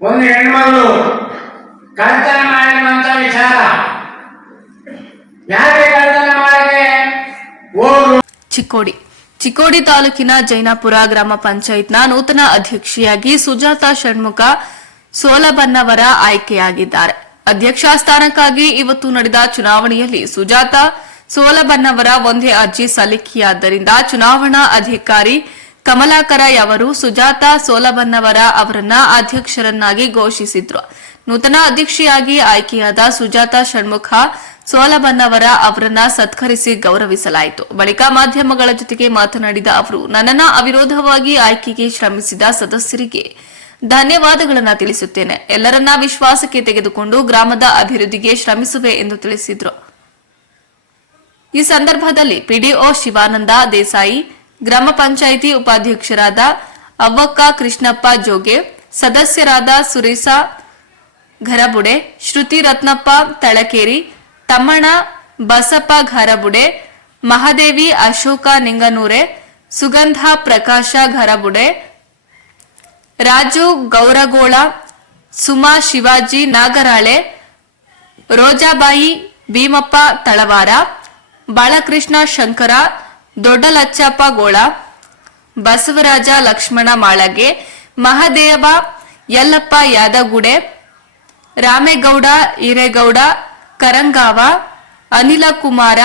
ಒಂದು ಹೆಣ್ಮಗಳು ಕಳ್ಳತನ ಮಾಡಿರುವಂತ ವಿಚಾರ, ಯಾಕೆ ಕಳ್ಳತನ ಮಾಡಕ್ಕೆ ಹೋಗು. ಚಿಕ್ಕೋಡಿ ತಾಲೂಕಿನ ಜೈನಾಪುರ ಗ್ರಾಮ ಪಂಚಾಯತ್ನ ನೂತನ ಅಧ್ಯಕ್ಷೆಯಾಗಿ ಸುಜಾತಾ ಷಣ್ಮುಖ ಸೋಲಬನ್ನವರ ಆಯ್ಕೆಯಾಗಿದ್ದಾರೆ. ಅಧ್ಯಕ್ಷ ಸ್ಥಾನಕ್ಕಾಗಿ ಇವತ್ತು ನಡೆದ ಚುನಾವಣೆಯಲ್ಲಿ ಸುಜಾತಾ ಸೋಲಬನ್ನವರ ಒಂದೇ ಅರ್ಜಿ ಸಲ್ಲಿಕೆಯಾದ್ದರಿಂದ ಚುನಾವಣಾ ಅಧಿಕಾರಿ ಕಮಲಾಕರ ಅವರು ಸುಜಾತಾ ಸೋಲಬನ್ನವರ ಅವರನ್ನ ಅಧ್ಯಕ್ಷರನ್ನಾಗಿ ಘೋಷಿಸಿದ್ರು. ನೂತನ ಅಧ್ಯಕ್ಷೆಯಾಗಿ ಆಯ್ಕೆಯಾದ ಸುಜಾತಾ ಷಣ್ಮುಖ ಸೋಲಬನ್ನವರ ಅವರನ್ನ ಸತ್ಕರಿಸಿ ಗೌರವಿಸಲಾಯಿತು. ಬಳಿಕ ಮಾಧ್ಯಮಗಳ ಜೊತೆಗೆ ಮಾತನಾಡಿದ ಅವರು, ನನ್ನನ್ನ ಅವಿರೋಧವಾಗಿ ಆಯ್ಕೆಗೆ ಶ್ರಮಿಸಿದ ಸದಸ್ಯರಿಗೆ ಧನ್ಯವಾದಗಳನ್ನು ತಿಳಿಸುತ್ತೇನೆ. ಎಲ್ಲರನ್ನ ವಿಶ್ವಾಸಕ್ಕೆ ತೆಗೆದುಕೊಂಡು ಗ್ರಾಮದ ಅಭಿವೃದ್ಧಿಗೆ ಶ್ರಮಿಸುವೆ ಎಂದು ತಿಳಿಸಿದರು. ಈ ಸಂದರ್ಭದಲ್ಲಿ ಪಿಡಿಒ ಶಿವಾನಂದ ದೇಸಾಯಿ, ಗ್ರಾಮ ಪಂಚಾಯಿತಿ ಉಪಾಧ್ಯಕ್ಷರಾದ ಅವ್ವಕ್ಕ ಕೃಷ್ಣಪ್ಪ ಜೋಗೆ, ಸದಸ್ಯರಾದ ಸುರೇಶ ಘರಬುಡೆ, ಶ್ರುತಿ ರತ್ನಪ್ಪ ತಳಕೇರಿ, ತಮ್ಮಣ್ಣ ಬಸಪ್ಪ ಘರಬುಡೆ, ಮಹಾದೇವಿ ಅಶೋಕ ನಿಂಗನೂರೆ, ಸುಗಂಧ ಪ್ರಕಾಶ ಘರಬುಡೆ, ರಾಜು ಗೌರಗೋಳ, ಸುಮಾ ಶಿವಾಜಿ ನಾಗರಾಳೆ, ರೋಜಾಬಾಯಿ ಭೀಮಪ್ಪ ತಳವಾರ, ಬಾಲಕೃಷ್ಣ ಶಂಕರ ದೊಡ್ಡಲಚ್ಚಪ್ಪ ಗೋಳ, ಬಸವರಾಜ ಲಕ್ಷ್ಮಣ ಮಾಳಗೆ, ಮಹದೇವ ಯಲ್ಲಪ್ಪ ಯಾದಗುಡೆ, ರಾಮೇಗೌಡ ಹಿರೇಗೌಡ ಕರಂಗಾವ, ಅನಿಲ ಕುಮಾರ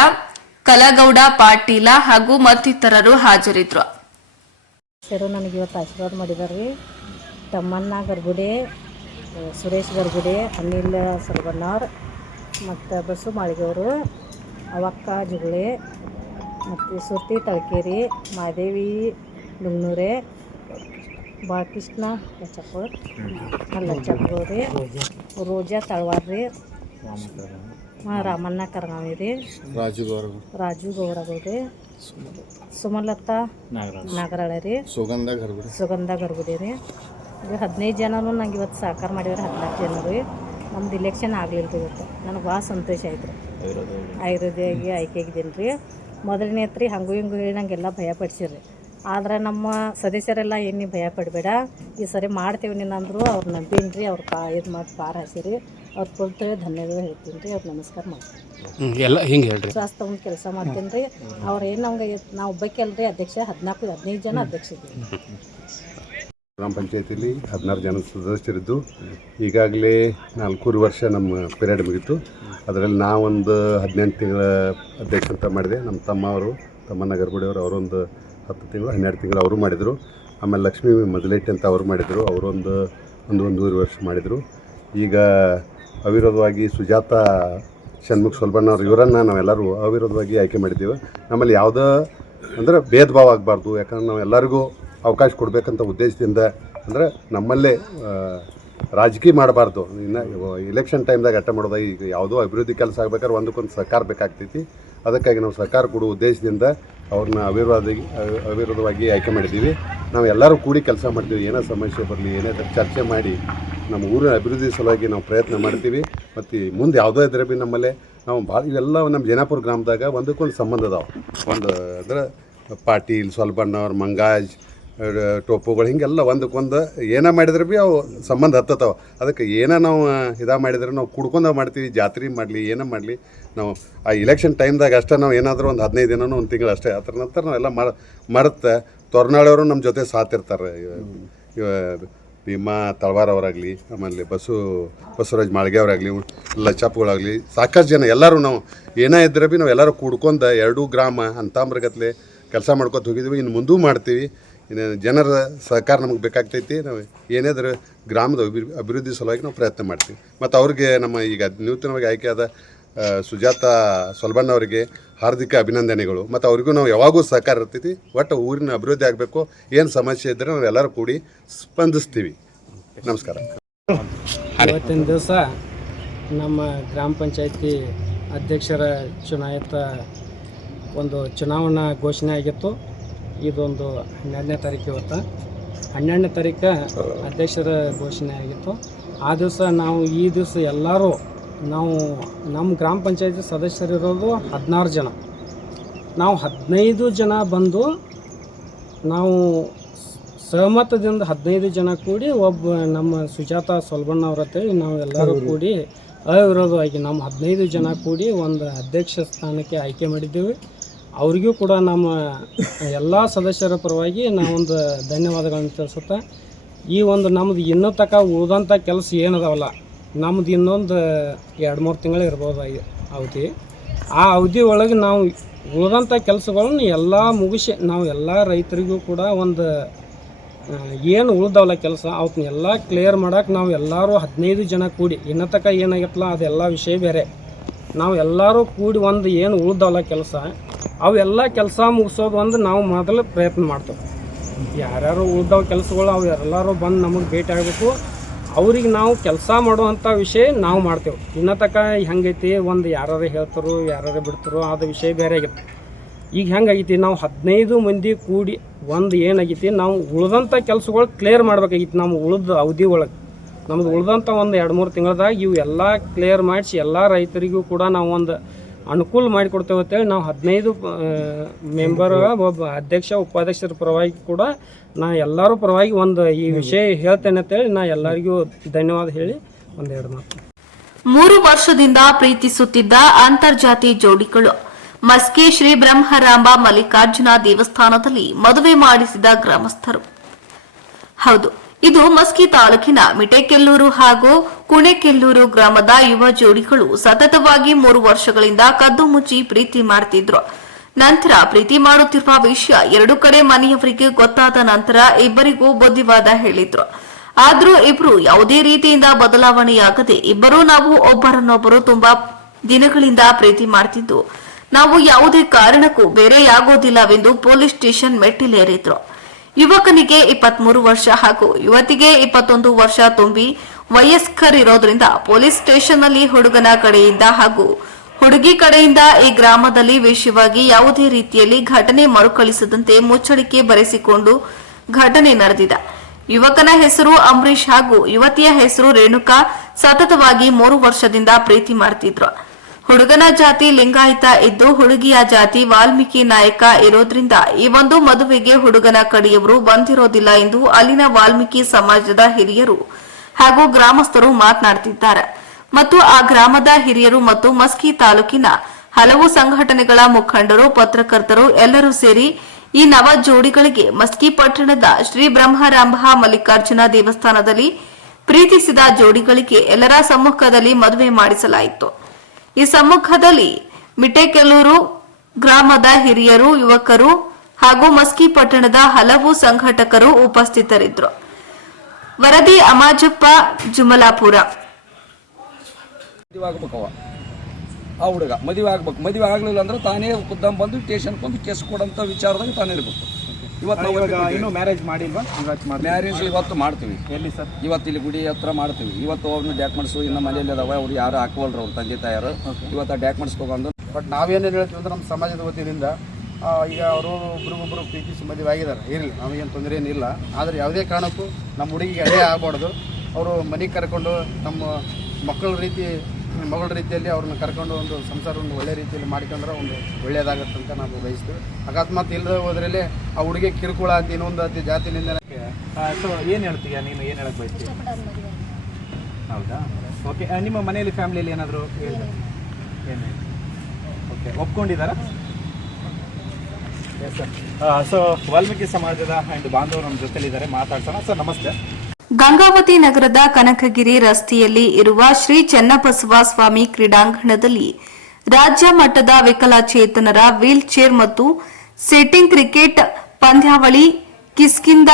ಕಲಗೌಡ ಪಾಟೀಲ ಹಾಗೂ ಮತ್ತಿತರರು ಹಾಜರಿದ್ದರು. ಸರ್ ನನಗೆ ಇವತ್ತು ಆಶೀರ್ವಾದ ಮಾಡಿದಾರೆ ರೀ. ತಮ್ಮಣ್ಣ ಗರ್ಗುಡೆ, ಸುರೇಶ್ ಗರ್ಗುಡೆ, ಅನಿಲ್ ಸರ್ವಣ್ಣವ್ರ ಮತ್ತು ಬಸು ಮಾಳಿಗೆಯವರು, ಅವಕ್ಕ ಜುಗುಳೆ ಮತ್ತು ಸುರ್ತಿ ತಳಕೇರಿ, ಮಾದೇವಿ ಡುಂಗ್ನೂರೆ, ಬಾಲಕೃಷ್ಣ ಲಚ್ಚಪ್ಪಗೌರಿ, ರೋಜಾ ತಳವಾರ್ರಿ, ರಾಮಣ್ಣ ಕರ್ಗಾವಿ ರೀ, ರಾಜು ಗೌರಗೌಡ್ರಿ, ಸುಮಲತಾ ನಾಗರಾಳೆ ರೀ, ಸುಗಂಧ ಗರ್ಗುಡಿ ರೀ. ಈಗ 15 ಜನರು ನಂಗೆ ಇವತ್ತು ಸಹಕಾರ ಮಾಡಿದ್ರೆ 14 ಜನ ರೀ. ನಮ್ದು ಇಲೆಕ್ಷನ್ ಆಗಲಿಲ್ಲ ರೀ ಇವತ್ತು. ನನಗೆ ಭಾಳ ಸಂತೋಷ ಆಯ್ತು ರೀ. ಆಯುರ್ವೇದಿಯಾಗಿ ಆಯ್ಕೆ ಆಗಿದ್ದೀನಿ ರೀ. ಮೊದಲನೇ ರೀ ಹಂಗೂ ಹಿಂಗೂ ಹೇಳಿ ನಂಗೆಲ್ಲ ಭಯ ಪಡಿಸಿರಿ. ಆದ್ರೆ ನಮ್ಮ ಸದಸ್ಯರೆಲ್ಲ ಏನು ಭಯ ಪಡಬೇಡ, ಈ ಸರಿ ಮಾಡ್ತೇವೆ ನೀನಂದ್ರು ಅವ್ರು ನಂಬೀನಿ ರೀ. ಅವ್ರು ಇದು ಮಾಡಿ ಪಾರ್ ಹಾಸಿರಿ. ಅವ್ರು ಕೊಡ್ತೇವೆ ಧನ್ಯವಾದ ಹೇಳ್ತೀನಿ ರೀ. ಅವ್ರು ನಮಸ್ಕಾರ ಮಾಡ್ತೀನಿ. ಎಲ್ಲ ಹಿಂಗೆ ಹೇಳ್ರಿ. ಸ್ವಾಸ್ಥ್ಯ ಒಂದು ಕೆಲಸ ಮಾಡ್ತೀನಿ ರೀ. ಅವ್ರು ಏನು ನಮ್ಗೆ ನಾವು ಒಬ್ಬಕ್ಕೆ ಅಲ್ರಿ ಅಧ್ಯಕ್ಷ, 15 ಜನ ಅಧ್ಯಕ್ಷ ಇದ್ದೀವಿ. ಗ್ರಾಮ ಪಂಚಾಯತಿಲಿ 16 ಜನ ಸದಸ್ಯರಿದ್ದು ಈಗಾಗಲೇ 4 ವರ್ಷ ನಮ್ಮ ಪೀರಿಯಡ್ ಮುಗಿತು. ಅದರಲ್ಲಿ ನಾವೊಂದು 18 ತಿಂಗಳ ಅಧ್ಯಕ್ಷ ಅಂತ ಮಾಡಿದೆ. ನಮ್ಮ ತಮ್ಮಣ್ಣ ಗರ್ಗುಡಿಯವರು ಅವರೊಂದು 10 ತಿಂಗಳು 12 ತಿಂಗಳು ಅವರು ಮಾಡಿದರು. ಆಮೇಲೆ ಲಕ್ಷ್ಮೀ ಮದಲೇಟಿ ಅಂತ ಅವರು ಮಾಡಿದರು. ಅವರೊಂದು ಒಂದೂವರೆ ವರ್ಷ ಮಾಡಿದರು. ಈಗ ಅವಿರೋಧವಾಗಿ ಸುಜಾತ ಷಣ್ಮುಖ ಸೊಲ್ಬಣ್ಣವ್ರು ಇವರನ್ನು ನಾವೆಲ್ಲರೂ ಅವಿರೋಧವಾಗಿ ಆಯ್ಕೆ ಮಾಡಿದ್ದೀವಿ. ನಮ್ಮಲ್ಲಿ ಯಾವುದೋ ಅಂದರೆ ಭೇದ ಭಾವ ಆಗಬಾರ್ದು. ಯಾಕಂದ್ರೆ ನಾವು ಎಲ್ಲರಿಗೂ ಅವಕಾಶ ಕೊಡಬೇಕಂತ ಉದ್ದೇಶದಿಂದ, ಅಂದರೆ ನಮ್ಮಲ್ಲೇ ರಾಜಕೀಯ ಮಾಡಬಾರ್ದು. ಇನ್ನು ಇಲೆಕ್ಷನ್ ಟೈಮ್ದಾಗ ಅಟ್ಟ ಮಾಡೋದು. ಈಗ ಯಾವುದೋ ಅಭಿವೃದ್ಧಿ ಕೆಲಸ ಆಗ್ಬೇಕಾದ್ರೆ ಒಂದಕ್ಕೊಂದು ಸಹಕಾರ ಬೇಕಾಗ್ತೈತಿ. ಅದಕ್ಕಾಗಿ ನಾವು ಸಹಕಾರ ಕೊಡುವ ಉದ್ದೇಶದಿಂದ ಅವ್ರನ್ನ ಅವಿರೋಧವಾಗಿ ಆಯ್ಕೆ ಮಾಡಿದ್ದೀವಿ. ನಾವು ಎಲ್ಲರೂ ಕೂಡಿ ಕೆಲಸ ಮಾಡ್ತೀವಿ. ಏನೋ ಸಮಸ್ಯೆ ಬರಲಿ, ಏನೇ ಚರ್ಚೆ ಮಾಡಿ ನಮ್ಮ ಊರಿನ ಅಭಿವೃದ್ಧಿ ಸಲುವಾಗಿ ನಾವು ಪ್ರಯತ್ನ ಮಾಡ್ತೀವಿ. ಮತ್ತು ಮುಂದೆ ಯಾವುದೋ ಇದ್ರೆ ಭೀ ನಮ್ಮಲ್ಲೇ ನಾವು ಭಾಳ ಇವೆಲ್ಲ ನಮ್ಮ ಜೈನಾಪುರ ಗ್ರಾಮದಾಗ ಒಂದಕ್ಕೊಂದು ಸಂಬಂಧ ಅದಾವೆ. ಒಂದು ಅಂದರೆ ಪಾಟೀಲ್, ಸೊಲ್ಬಣ್ಣವ್ರು, ಮಂಗಾಜ್, ಟೋಪುಗಳು ಹಿಂಗೆಲ್ಲ ಒಂದಕ್ಕೊಂದು ಏನೇ ಮಾಡಿದ್ರೆ ಭೀ ಅವು ಸಂಬಂಧ ಹತ್ತತಾವೆ. ಅದಕ್ಕೆ ಏನೇ ನಾವು ಮಾಡಿದ್ರೆ ನಾವು ಕುಡ್ಕೊಂಡು ಮಾಡ್ತೀವಿ. ಜಾತ್ರೆ ಮಾಡಲಿ ಏನೇ ಮಾಡಲಿ ನಾವು ಆ ಇಲೆಕ್ಷನ್ ಟೈಮ್ದಾಗ ಅಷ್ಟೇ ನಾವು ಏನಾದರೂ ಒಂದು 15 ದಿನನೂ ಒಂದು ತಿಂಗಳು ಅಷ್ಟೇ. ಅದರ ನಂತರ ನಾವೆಲ್ಲ ಮರೆತು ತೊರ್ನಾಳವರು ನಮ್ಮ ಜೊತೆ ಸಾತಿರ್ತಾರೆ. ಭೀಮಾ ತಳವಾರ್ ಅವರಾಗಲಿ, ಆಮೇಲೆ ಬಸವರಾಜ್ ಮಾಳ್ಗೆ ಅವರಾಗಲಿ, ಲಚ್ಚಪ್ಪಗಳಾಗಲಿ, ಸಾಕಷ್ಟು ಜನ ಎಲ್ಲರೂ ನಾವು ಏನೇ ಇದ್ರೆ ಭೀ ನಾವು ಎಲ್ಲರೂ ಕೂಡ್ಕೊಂಡು 2 ಗ್ರಾಮ ಅಂತಾಮ್ರಗತ್ಲೆ ಕೆಲಸ ಮಾಡ್ಕೊತ ಹೋಗಿದ್ದೀವಿ. ಇನ್ನು ಮುಂದೂ ಮಾಡ್ತೀವಿ. ಇನ್ನು ಜನರ ಸಹಕಾರ ನಮಗೆ ಬೇಕಾಗ್ತೈತಿ. ನಾವು ಏನಾದರೂ ಗ್ರಾಮದ ಅಭಿವೃದ್ಧಿ ಸಲುವಾಗಿ ನಾವು ಪ್ರಯತ್ನ ಮಾಡ್ತೀವಿ. ಮತ್ತು ಅವ್ರಿಗೆ ನಮ್ಮ ಈಗ ನೂತನವಾಗಿ ಆಯ್ಕೆಯಾದ ಸುಜಾತ ಸೊಲ್ಬಣ್ಣ ಅವರಿಗೆ ಹಾರ್ದಿಕ ಅಭಿನಂದನೆಗಳು. ಮತ್ತು ಅವ್ರಿಗೂ ನಾವು ಯಾವಾಗೂ ಸಹಕಾರ ಇರ್ತೈತಿ. ಒಟ್ಟು ಊರಿನ ಅಭಿವೃದ್ಧಿ ಆಗಬೇಕು. ಏನು ಸಮಸ್ಯೆ ಇದ್ದರೆ ನಾವು ಎಲ್ಲರೂ ಕೂಡಿ ಸ್ಪಂದಿಸ್ತೀವಿ. ನಮಸ್ಕಾರ. ಇವತ್ತಿನ ದಿವಸ ನಮ್ಮ ಗ್ರಾಮ ಪಂಚಾಯತಿ ಅಧ್ಯಕ್ಷರ ಚುನಾಯಿತ ಒಂದು ಚುನಾವಣಾ ಘೋಷಣೆ ಆಗಿತ್ತು. ಇದೊಂದು 12ನೇ ತಾರೀಕು. ಇವತ್ತು 12ನೇ ತಾರೀಕು ಅಧ್ಯಕ್ಷರ ಘೋಷಣೆ ಆಗಿತ್ತು. ಆ ದಿವಸ ನಾವು ಈ ದಿವಸ ಎಲ್ಲರೂ ನಾವು ನಮ್ಮ ಗ್ರಾಮ ಪಂಚಾಯತಿ ಸದಸ್ಯರಿರೋದು 16 ಜನ. ನಾವು 15 ಜನ ಬಂದು ನಾವು ಸಹಮತದಿಂದ 15 ಜನ ಕೂಡಿ ಒಬ್ಬ ನಮ್ಮ ಸುಜಾತ ಸೊಲ್ಬಣ್ಣ ಅವ್ರ ಅಂತೇಳಿ ನಾವು ಎಲ್ಲರೂ ಕೂಡಿ ಅವಿರೋಧವಾಗಿ ನಮ್ಮ 15 ಜನ ಕೂಡಿ ಒಂದು ಅಧ್ಯಕ್ಷ ಸ್ಥಾನಕ್ಕೆ ಆಯ್ಕೆ ಮಾಡಿದ್ದೇವೆ. ಅವ್ರಿಗೂ ಕೂಡ ನಮ್ಮ ಎಲ್ಲ ಸದಸ್ಯರ ಪರವಾಗಿ ನಾವೊಂದು ಧನ್ಯವಾದಗಳನ್ನು ತಿಳಿಸುತ್ತಾ, ಈ ಒಂದು ನಮ್ಮದು ಇನ್ನೂ ತನಕ ಉಳಿದಂಥ ಕೆಲಸ ಏನದಾವಲ್ಲ, ನಮ್ಮದು ಇನ್ನೊಂದು 2-3 ತಿಂಗಳು ಇರ್ಬೋದು ಅವಧಿ. ಆ ಅವಧಿ ಒಳಗೆ ನಾವು ಉಳಿದಂಥ ಕೆಲಸಗಳನ್ನು ಎಲ್ಲ ಮುಗಿಸಿ ನಾವು ಎಲ್ಲ ರೈತರಿಗೂ ಕೂಡ ಒಂದು ಏನು ಉಳ್ದವಲ್ಲ ಕೆಲಸ ಅವನ್ನೆಲ್ಲ ಕ್ಲಿಯರ್ ಮಾಡೋಕೆ ನಾವು ಎಲ್ಲರೂ 15 ಜನ ಕೂಡಿ, ಇನ್ನೂ ತನಕ ಏನಾಗಿತ್ತಲ್ಲ ಅದೆಲ್ಲ ವಿಷಯ ಬೇರೆ, ನಾವು ಎಲ್ಲರೂ ಕೂಡಿ ಒಂದು ಏನು ಉಳ್ದವಲ್ಲ ಕೆಲಸ ಅವೆಲ್ಲ ಕೆಲಸ ಮುಗಿಸೋದು ಒಂದು ನಾವು ಮೊದಲು ಪ್ರಯತ್ನ ಮಾಡ್ತೇವೆ. ಯಾರ್ಯಾರು ಉಳ್ದವ ಕೆಲಸಗಳು ಅವು ಎಲ್ಲರೂ ಬಂದು ನಮಗೆ ಭೇಟಿ ಆಗಬೇಕು. ಅವ್ರಿಗೆ ನಾವು ಕೆಲಸ ಮಾಡುವಂಥ ವಿಷಯ ನಾವು ಮಾಡ್ತೇವೆ. ಇನ್ನೂ ತನಕ ಹೆಂಗೈತಿ ಒಂದು ಯಾರು ಹೇಳ್ತಾರೋ ಯಾರು ಬಿಡ್ತಾರೋ ಅದು ವಿಷಯ ಬೇರೆ ಆಗೈತಿ. ಈಗ ಹೆಂಗಾಗೈತಿ ನಾವು 15 ಮಂದಿ ಕೂಡಿ ಒಂದು ಏನಾಗೈತಿ ನಾವು ಉಳಿದಂಥ ಕೆಲಸಗಳು ಕ್ಲಿಯರ್ ಮಾಡ್ಬೇಕಾಗಿತ್ತು. ನಮ್ಮ ಉಳಿದ ಅವಧಿ ಒಳಗೆ ನಮ್ಮದು ಉಳಿದಂಥ ಒಂದು 2-3 ತಿಂಗಳದಾಗ ಇವು ಎಲ್ಲ ಕ್ಲಿಯರ್ ಮಾಡಿಸಿ ಎಲ್ಲ ರೈತರಿಗೂ ಕೂಡ ನಾವು ಒಂದು ಅನುಕೂಲ ಮಾಡಿಕೊಡ್ತೇವೆ ಅಂತೇಳಿ ನಾವು 15 ಮೆಂಬರ್ ಒಬ್ಬ ಅಧ್ಯಕ್ಷ ಉಪಾಧ್ಯಕ್ಷರ ಪರವಾಗಿ ಕೂಡ ನಾ ಎಲ್ಲರೂ ಪರವಾಗಿ ಒಂದು ಈ ವಿಷಯ ಹೇಳ್ತೇನೆ ಅಂತೇಳಿ ನಾ ಎಲ್ಲರಿಗೂ ಧನ್ಯವಾದ ಹೇಳಿ ಒಂದೆರಡು ಮಾತು. 3 ವರ್ಷದಿಂದ ಪ್ರೀತಿಸುತ್ತಿದ್ದ ಅಂತರ್ಜಾತಿ ಜೋಡಿಗಳು ಮಸ್ಕಿ ಶ್ರೀ ಬ್ರಹ್ಮರಾಂಬ ಮಲ್ಲಿಕಾರ್ಜುನ ದೇವಸ್ಥಾನದಲ್ಲಿ ಮದುವೆ ಮಾಡಿಸಿದ ಗ್ರಾಮಸ್ಥರು. ಹೌದು, ಇದು ಮಸ್ಕಿ ತಾಲೂಕಿನ ಮಿಟೆಕೆಲ್ಲೂರು ಹಾಗೂ ಕುಣೆಕೆಲ್ಲೂರು ಗ್ರಾಮದ ಯುವ ಜೋಡಿಗಳು ಸತತವಾಗಿ 3 ವರ್ಷಗಳಿಂದ ಕದ್ದು ಮುಚ್ಚಿ ಪ್ರೀತಿ ಮಾಡ್ತಿದ್ರು. ನಂತರ ಪ್ರೀತಿ ಮಾಡುತ್ತಿರುವ ವಿಷಯ 2 ಕಡೆ ಮನೆಯವರಿಗೆ ಗೊತ್ತಾದ ನಂತರ ಇಬ್ಬರಿಗೂ ಬುದ್ಧಿವಾದ ಹೇಳಿದ್ರು. ಆದ್ರೂ ಇಬ್ರು ಯಾವುದೇ ರೀತಿಯಿಂದ ಬದಲಾವಣೆಯಾಗದೆ ಇಬ್ಬರೂ ನಾವು ಒಬ್ಬರನ್ನೊಬ್ಬರು ತುಂಬಾ ದಿನಗಳಿಂದ ಪ್ರೀತಿ ಮಾಡ್ತಿದ್ದು, ನಾವು ಯಾವುದೇ ಕಾರಣಕ್ಕೂ ಬೇರೆಯಾಗೋದಿಲ್ಲವೆಂದು ಪೊಲೀಸ್ ಸ್ಟೇಷನ್ ಮೆಟ್ಟಿಲೇರಿದ್ರು. ಯುವಕನಿಗೆ 23 ವರ್ಷ ಹಾಗೂ ಯುವತಿಗೆ 21 ವರ್ಷ ತುಂಬಿ ವಯಸ್ಕರಿರೋದ್ರಿಂದ ಪೊಲೀಸ್ ಸ್ಟೇಷನ್ನಲ್ಲಿ ಹುಡುಗನ ಕಡೆಯಿಂದ ಹಾಗೂ ಹುಡುಗಿ ಕಡೆಯಿಂದ ಈ ಗ್ರಾಮದಲ್ಲಿ ವಿಷಯವಾಗಿ ಯಾವುದೇ ರೀತಿಯಲ್ಲಿ ಘಟನೆ ಮರುಕಳಿಸದಂತೆ ಮುಚ್ಚಳಿಕೆ ಬರೆಸಿಕೊಂಡು ಘಟನೆ ನಡೆದಿದೆ. ಯುವಕನ ಹೆಸರು ಅಂಬರೀಶ್ ಹಾಗೂ ಯುವತಿಯ ಹೆಸರು ರೇಣುಕಾ. ಸತತವಾಗಿ 3 ವರ್ಷದಿಂದ ಪ್ರೀತಿ ಮಾಡ್ತಿದ್ರು. ಹುಡುಗನ ಜಾತಿ ಲಿಂಗಾಯತ ಇದ್ದು ಹುಡುಗಿಯ ಜಾತಿ ವಾಲ್ಮೀಕಿ ನಾಯಕ ಇರೋದ್ರಿಂದ ಈ ಒಂದು ಮದುವೆಗೆ ಹುಡುಗನ ಕಡೆಯವರು ಬಂದಿರೋದಿಲ್ಲ ಎಂದು ಅಲ್ಲಿನ ವಾಲ್ಮೀಕಿ ಸಮಾಜದ ಹಿರಿಯರು ಹಾಗೂ ಗ್ರಾಮಸ್ಥರು ಮಾತನಾಡುತ್ತಿದ್ದಾರೆ. ಮತ್ತು ಆ ಗ್ರಾಮದ ಹಿರಿಯರು ಮತ್ತು ಮಸ್ಕಿ ತಾಲೂಕಿನ ಹಲವು ಸಂಘಟನೆಗಳ ಮುಖಂಡರು, ಪತ್ರಕರ್ತರು ಎಲ್ಲರೂ ಸೇರಿ ಈ ನವ ಜೋಡಿಗಳಿಗೆ ಮಸ್ಕಿ ಪಟ್ಟಣದ ಶ್ರೀ ಬ್ರಹ್ಮರಾಂಬ ಮಲ್ಲಿಕಾರ್ಜುನ ದೇವಸ್ಥಾನದಲ್ಲಿ ಪ್ರೀತಿಸಿದ ಜೋಡಿಗಳಿಗೆ ಎಲ್ಲರ ಸಮ್ಮುಖದಲ್ಲಿ ಮದುವೆ ಮಾಡಿಸಲಾಯಿತು. ಈ ಸಮ್ಮುಖದಲ್ಲಿ ಮಿಟೆಕೆಲ್ಲೂರು ಗ್ರಾಮದ ಹಿರಿಯರು, ಯುವಕರು ಹಾಗೂ ಮಸ್ಕಿ ಪಟ್ಟಣದ ಹಲವು ಸಂಘಟಕರು ಉಪಸ್ಥಿತರಿದ್ದರು. ವರದಿ ಅಮಾಜಪ್ಪ, ಜುಮಲಾಪುರ. ಆ ಹುಡುಗ ಮದುವೆ ಆಗ್ಬೇಕು, ಮದುವೆ ಆಗಲಿಲ್ಲ ಅಂದ್ರೆ ತಾನೇ ಖುದ್ದಾಂ ಬಂದು ಸ್ಟೇಷನ್ಗೆ ಬಂದು ಕೇಸ್ ಕೊಡೋಂಥ ವಿಚಾರದಾಗ ತಾನೇ ಇರಬೇಕು. ಇನ್ನೂ ಮ್ಯಾರೇಜ್ ಮಾಡಿಲ್ವಾ? ಮ್ಯಾರೇಜ್ ಇವತ್ತು ಮಾಡ್ತೀವಿ. ಎಲ್ಲಿ ಸರ್? ಇವತ್ತು ಇಲ್ಲಿ ಗುಡಿ ಹತ್ರ ಮಾಡ್ತೀವಿ. ಇವತ್ತು ಅವ್ರನ್ನ ಡಾಕ್ಯುಮೆಂಟ್ಸು ಇನ್ನು ಮನೆಯಲ್ಲಿ ಅದಾವ, ಅವ್ರು ಯಾರು ಹಾಕವಲ್ರು ಅವ್ರ ತಂದೆ ತಾಯಾರು. ಇವತ್ತು ಡಾಕ್ಯುಮೆಂಟ್ಸ್ ತೊಗೊಂಡು ಬಟ್ ನಾವೇನೇನು ಹೇಳ್ತೀವಿ ಅಂದ್ರೆ ನಮ್ಮ ಸಮಾಜದ ವತಿಯಿಂದ ಈಗ ಅವರು ಒಬ್ರಿಗೊಬ್ಬರು ಪ್ರೀತಿಸಿ ಮದುವೆ ಆಗಿದ್ದಾರೆ, ಇರಲಿ, ನಮಗೇನು ತೊಂದರೆ ಏನಿಲ್ಲ. ಆದರೆ ಯಾವುದೇ ಕಾರಣಕ್ಕೂ ನಮ್ಮ ಹುಡುಗಿಗೆ ಅದೇ ಆಗಬಾರ್ದು. ಅವರು ಮನೆಗೆ ಕರ್ಕೊಂಡು ನಮ್ಮ ಮಕ್ಕಳ ರೀತಿಯಲ್ಲಿ ಅವ್ರನ್ನ ಕರ್ಕೊಂಡು ಒಂದು ಸಂಸಾರವನ್ನು ಒಳ್ಳೆ ರೀತಿಯಲ್ಲಿ ಮಾಡ್ಕೊಂಡ್ರೆ ಒಂದು ಒಳ್ಳೆಯದಾಗತ್ತೆ ಅಂತ ನಾವು ಬಯಸ್ತೀವಿ. ಅಕಸ್ಮಾತ್ ಇಲ್ಲದೆ ಹೋದ್ರಲ್ಲಿ ಆ ಹುಡುಗಿ ಕಿರುಕುಳ ಅಂತ ಇನ್ನೊಂದು ಅತಿ ಜಾತಿನಿಂದ. ಸೊ ಏನು ಹೇಳ್ತೀಯ ನೀನು, ಏನು ಹೇಳಕ್ಕೆ ಬಯಸ್ತೀಯ? ಹೌದಾ, ಓಕೆ. ನಿಮ್ಮ ಮನೆಯಲ್ಲಿ ಫ್ಯಾಮಿಲಿಯಲ್ಲಿ ಏನಾದರೂ ಏನು ಓಕೆ ಒಪ್ಕೊಂಡಿದ್ದಾರಾ? Yes sir. ಸೊ ವಾಲ್ಮೀಕಿ ಸಮಾಜದ ಆ್ಯಂಡ್ ಬಾಂಧವರು ನಮ್ಮ ಜೊತೆಲಿದ್ದಾರೆ, ಮಾತಾಡ್ಸೋಣ. ಸರ್ ನಮಸ್ತೆ. ಗಂಗಾವತಿ ನಗರದ ಕನಕಗಿರಿ ರಸ್ತೆಯಲ್ಲಿ ಇರುವ ಶ್ರೀ ಚನ್ನಬಸವ ಸ್ವಾಮಿ ಕ್ರೀಡಾಂಗಣದಲ್ಲಿ ರಾಜ್ಯ ಮಟ್ಟದ ವಿಕಲಚೇತನರ ವೀಲ್ ಚೇರ್ ಮತ್ತು ಸಿಟ್ಟಿಂಗ್ ಕ್ರಿಕೆಟ್ ಪಂದ್ಯಾವಳಿ ಕಿಸ್ಕಿಂದ